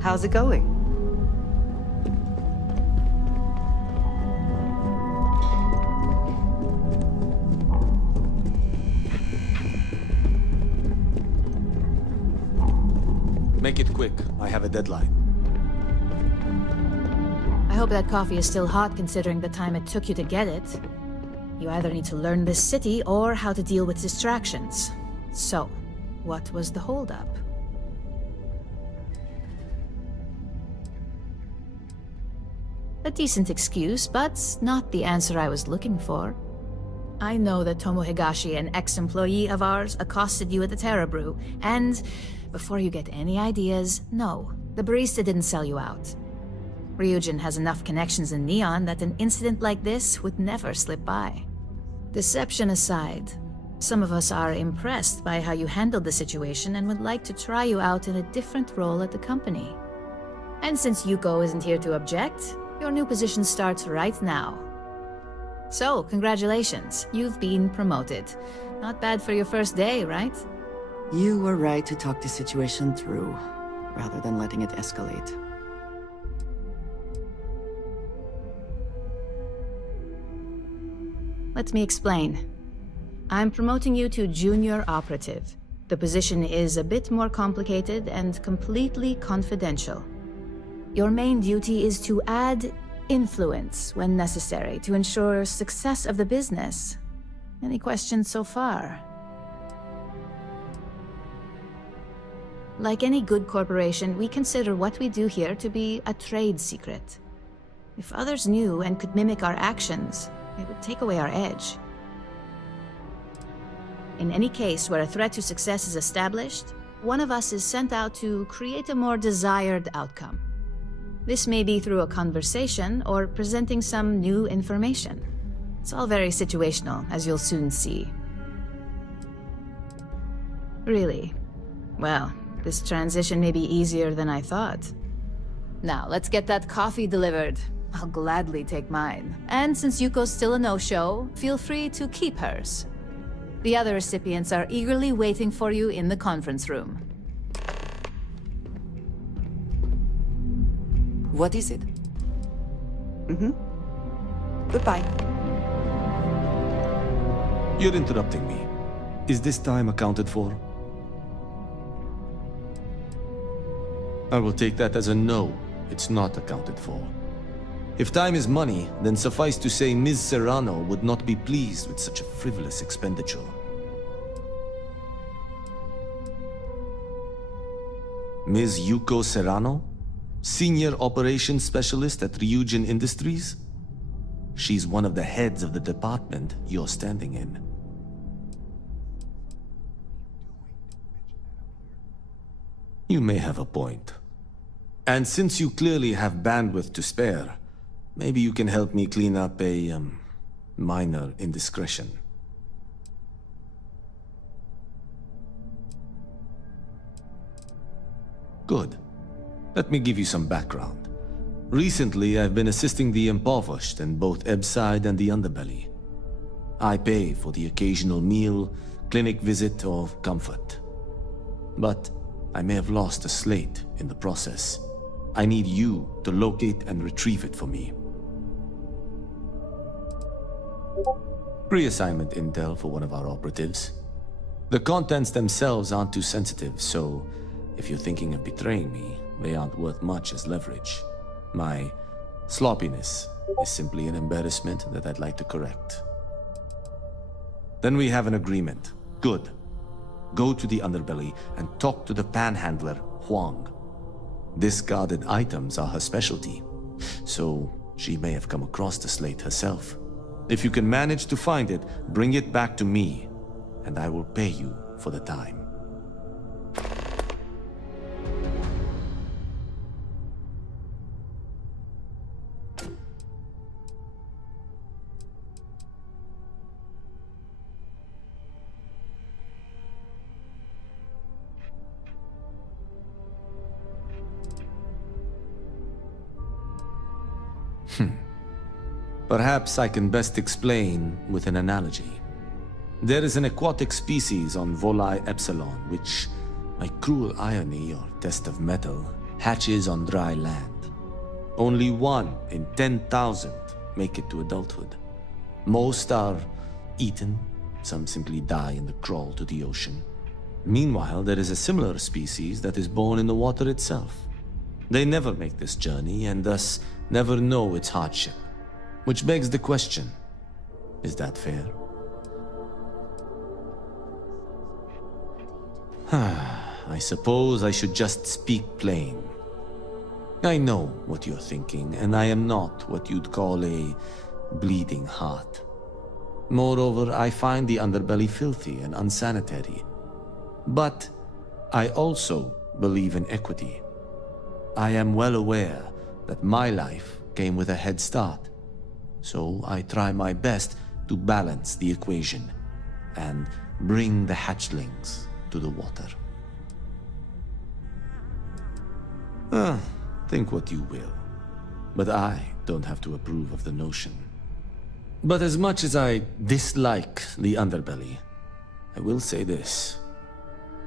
How's it going? Make it quick. I have a deadline. I hope that coffee is still hot considering the time it took you to get it. You either need to learn this city or how to deal with distractions. So, what was the holdup? A decent excuse, but not the answer I was looking for. I know that Tomo Higashi, an ex-employee of ours, accosted you at the Terra Brew, and before you get any ideas, no, the barista didn't sell you out. Ryujin has enough connections in Neon that an incident like this would never slip by. Deception aside, some of us are impressed by how you handled the situation and would like to try you out in a different role at the company. And since Yuko isn't here to object, your new position starts right now. So, congratulations, you've been promoted. Not bad for your first day, right? You were right to talk the situation through, rather than letting it escalate. Let me explain. I'm promoting you to junior operative. The position is a bit more complicated and completely confidential. Your main duty is to add influence when necessary to ensure success of the business. Any questions so far? Like any good corporation, we consider what we do here to be a trade secret. If others knew and could mimic our actions, it would take away our edge. In any case where a threat to success is established, one of us is sent out to create a more desired outcome. This may be through a conversation or presenting some new information. It's all very situational, as you'll soon see. Really, Well, this transition may be easier than I thought. Now, let's get that coffee delivered. I'll gladly take mine. And since Yuko's still a no-show, feel free to keep hers. The other recipients are eagerly waiting for you in the conference room. What is it? Goodbye. You're interrupting me. Is this time accounted for? I will take that as a no. It's not accounted for. If time is money, then suffice to say Ms. Serrano would not be pleased with such a frivolous expenditure. Ms. Yuko Serrano? Senior Operations Specialist at Ryujin Industries? She's one of the heads of the department you're standing in. You may have a point. And since you clearly have bandwidth to spare, maybe you can help me clean up a, minor indiscretion. Good. Let me give you some background. Recently, I've been assisting the impoverished in both Ebside and the underbelly. I pay for the occasional meal, clinic visit, or comfort. But I may have lost a slate in the process. I need you to locate and retrieve it for me. Pre-assignment intel for one of our operatives. The contents themselves aren't too sensitive, so if you're thinking of betraying me, they aren't worth much as leverage. My sloppiness is simply an embarrassment that I'd like to correct. Then we have an agreement. Good. Go to the underbelly and talk to the panhandler, Huang. Discarded items are her specialty, so she may have come across the slate herself. If you can manage to find it, bring it back to me, and I will pay you for the time. Perhaps I can best explain with an analogy. There is an aquatic species on Volai Epsilon, which, by cruel irony or test of metal, hatches on dry land. Only 1 in 10,000 make it to adulthood. Most are eaten, some simply die in the crawl to the ocean. Meanwhile, there is a similar species that is born in the water itself. They never make this journey and thus never know its hardship. Which begs the question, is that fair? I suppose I should just speak plain. I know what you're thinking, and I am not what you'd call a bleeding heart. Moreover, I find the underbelly filthy and unsanitary. But I also believe in equity. I am well aware that my life came with a head start. So I try my best to balance the equation and bring the hatchlings to the water. Think what you will, but I don't have to approve of the notion. But as much as I dislike the underbelly, I will say this.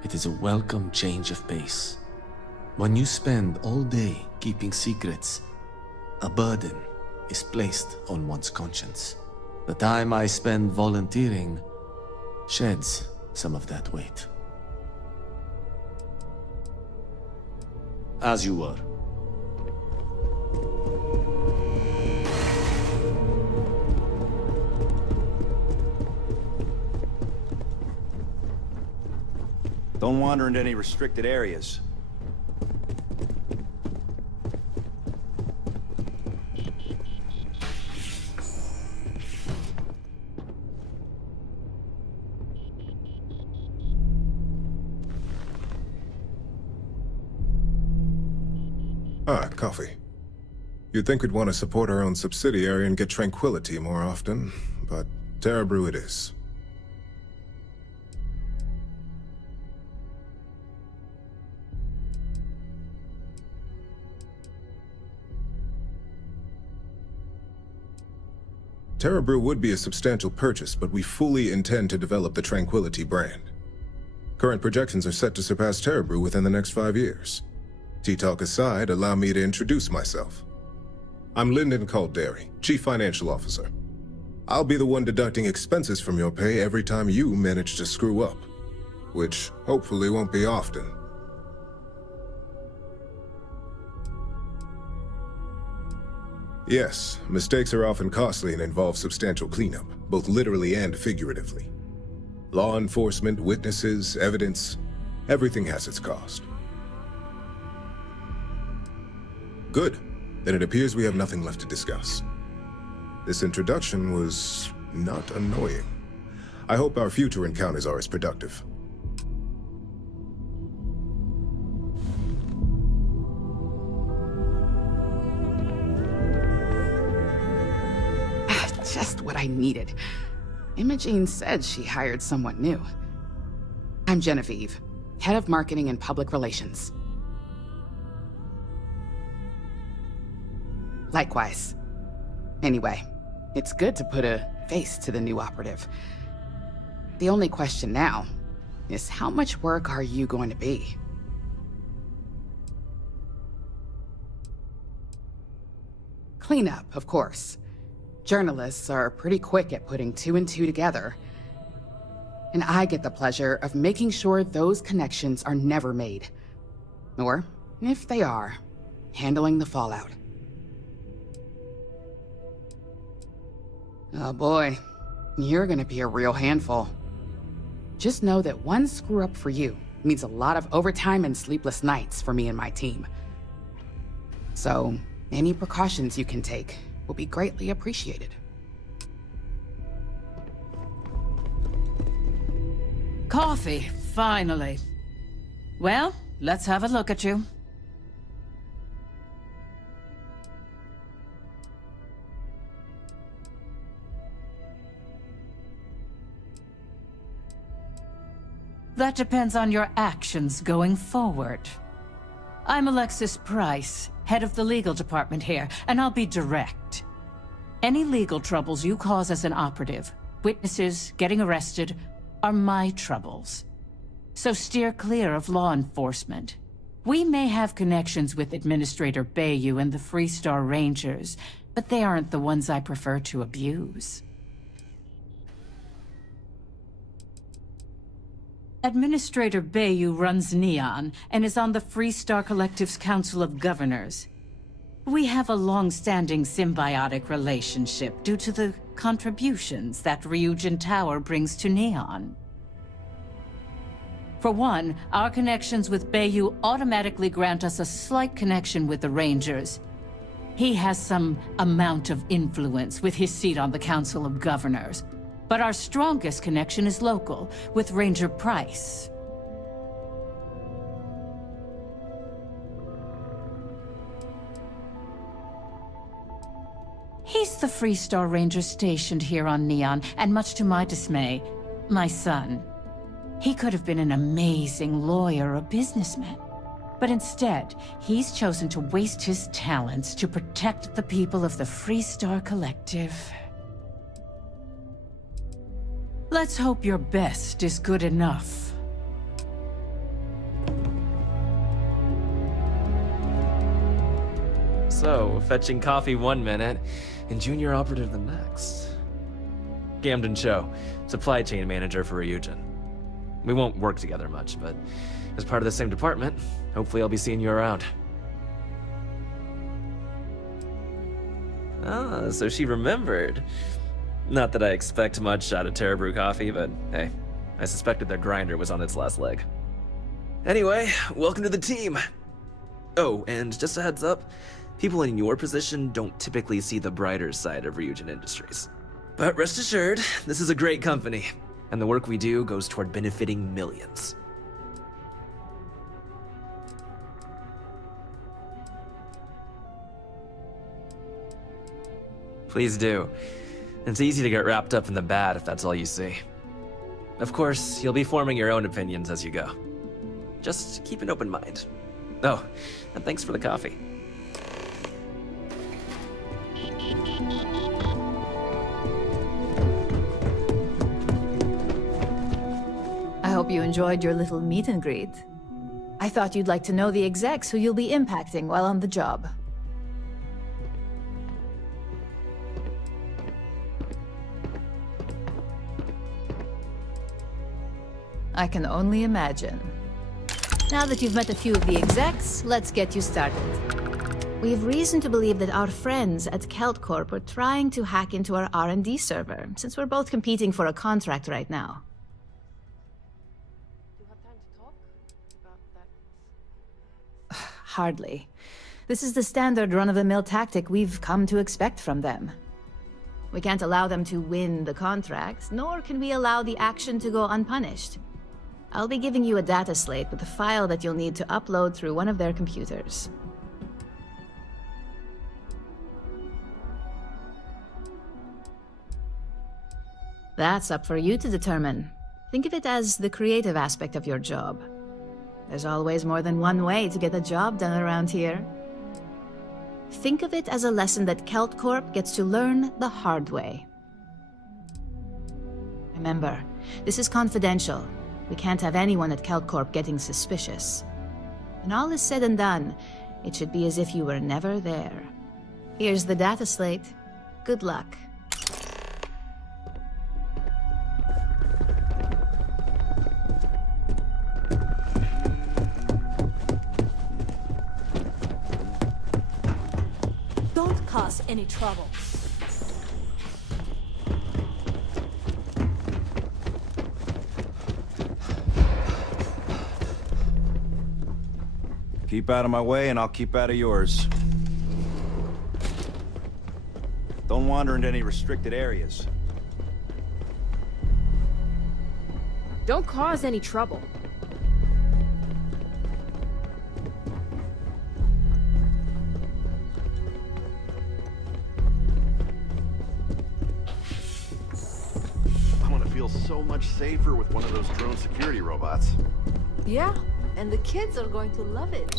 It is a welcome change of pace. When you spend all day keeping secrets, a burden is placed on one's conscience. The time I spend volunteering sheds some of that weight. As you were. Don't wander into any restricted areas. Ah, coffee. You'd think we'd want to support our own subsidiary and get tranquility more often, but Terra Brew it is. Terrabrew would be a substantial purchase, but we fully intend to develop the Tranquility brand. Current projections are set to surpass Terrabrew within the next 5 years. Tea-talk aside, allow me to introduce myself. I'm Lyndon Calderi, Chief Financial Officer. I'll be the one deducting expenses from your pay every time you manage to screw up, which hopefully won't be often. Yes, mistakes are often costly and involve substantial cleanup, both literally and figuratively. Law enforcement, witnesses, evidence, everything has its cost. Good. Then it appears we have nothing left to discuss. This introduction was not annoying. I hope our future encounters are as productive. Just what I needed. Imogene said she hired someone new. I'm Genevieve, Head of Marketing and Public Relations. Likewise. Anyway, it's good to put a face to the new operative. The only question now is how much work are you going to be? Cleanup, of course. Journalists are pretty quick at putting 2 and 2 together. And I get the pleasure of making sure those connections are never made. Or, if they are, handling the fallout. Oh boy, you're gonna be a real handful. Just know that one screw-up for you means a lot of overtime and sleepless nights for me and my team. So, any precautions you can take will be greatly appreciated. Coffee, finally. Well, let's have a look at you. That depends on your actions going forward. I'm Alexis Price, head of the legal department here, and I'll be direct. Any legal troubles you cause as an operative, witnesses, getting arrested, are my troubles. So steer clear of law enforcement. We may have connections with Administrator Bayou and the Freestar Rangers, but they aren't the ones I prefer to abuse. Administrator Bayou runs Neon and is on the Freestar Collective's Council of Governors. We have a long-standing symbiotic relationship due to the contributions that Ryujin Tower brings to Neon. For one, our connections with Bayou automatically grant us a slight connection with the Rangers. He has some amount of influence with his seat on the Council of Governors. But our strongest connection is local, with Ranger Price. He's the Freestar Ranger stationed here on Neon, and much to my dismay, my son. He could have been an amazing lawyer or businessman. But instead, he's chosen to waste his talents to protect the people of the Freestar Collective. Let's hope your best is good enough. So, fetching coffee 1 minute, and junior operative the next. Gamden Cho, supply chain manager for Ryujin. We won't work together much, but as part of the same department, hopefully I'll be seeing you around. Ah, so she remembered. Not that I expect much out of Terrabrew coffee, but hey, I suspected their grinder was on its last leg. Anyway, welcome to the team! Oh, and just a heads up, people in your position don't typically see the brighter side of Ryujin Industries. But rest assured, this is a great company, and the work we do goes toward benefiting millions. Please do. It's easy to get wrapped up in the bad if that's all you see. Of course, you'll be forming your own opinions as you go. Just keep an open mind. Oh, and thanks for the coffee. you enjoyed your little meet and greet. I thought you'd like to know the execs who you'll be impacting while on the job. I can only imagine. Now that you've met a few of the execs, let's get you started. We have reason to believe that our friends at Kelt Corp are trying to hack into our R&D server, since we're both competing for a contract right now. Do you have time to talk about that? Hardly. This is the standard run-of-the-mill tactic we've come to expect from them. We can't allow them to win the contract, nor can we allow the action to go unpunished. I'll be giving you a data slate with a file that you'll need to upload through one of their computers. That's up for you to determine. Think of it as the creative aspect of your job. There's always more than one way to get a job done around here. Think of it as a lesson that Kelt Corp gets to learn the hard way. Remember, this is confidential. We can't have anyone at Kelt Corp getting suspicious. When all is said and done, it should be as if you were never there. Here's the data slate. Good luck. Don't cause any trouble. Keep out of my way and I'll keep out of yours. Don't wander into any restricted areas. Don't cause any trouble. I'm gonna feel so much safer with one of those drone security robots. Yeah, and the kids are going to love it.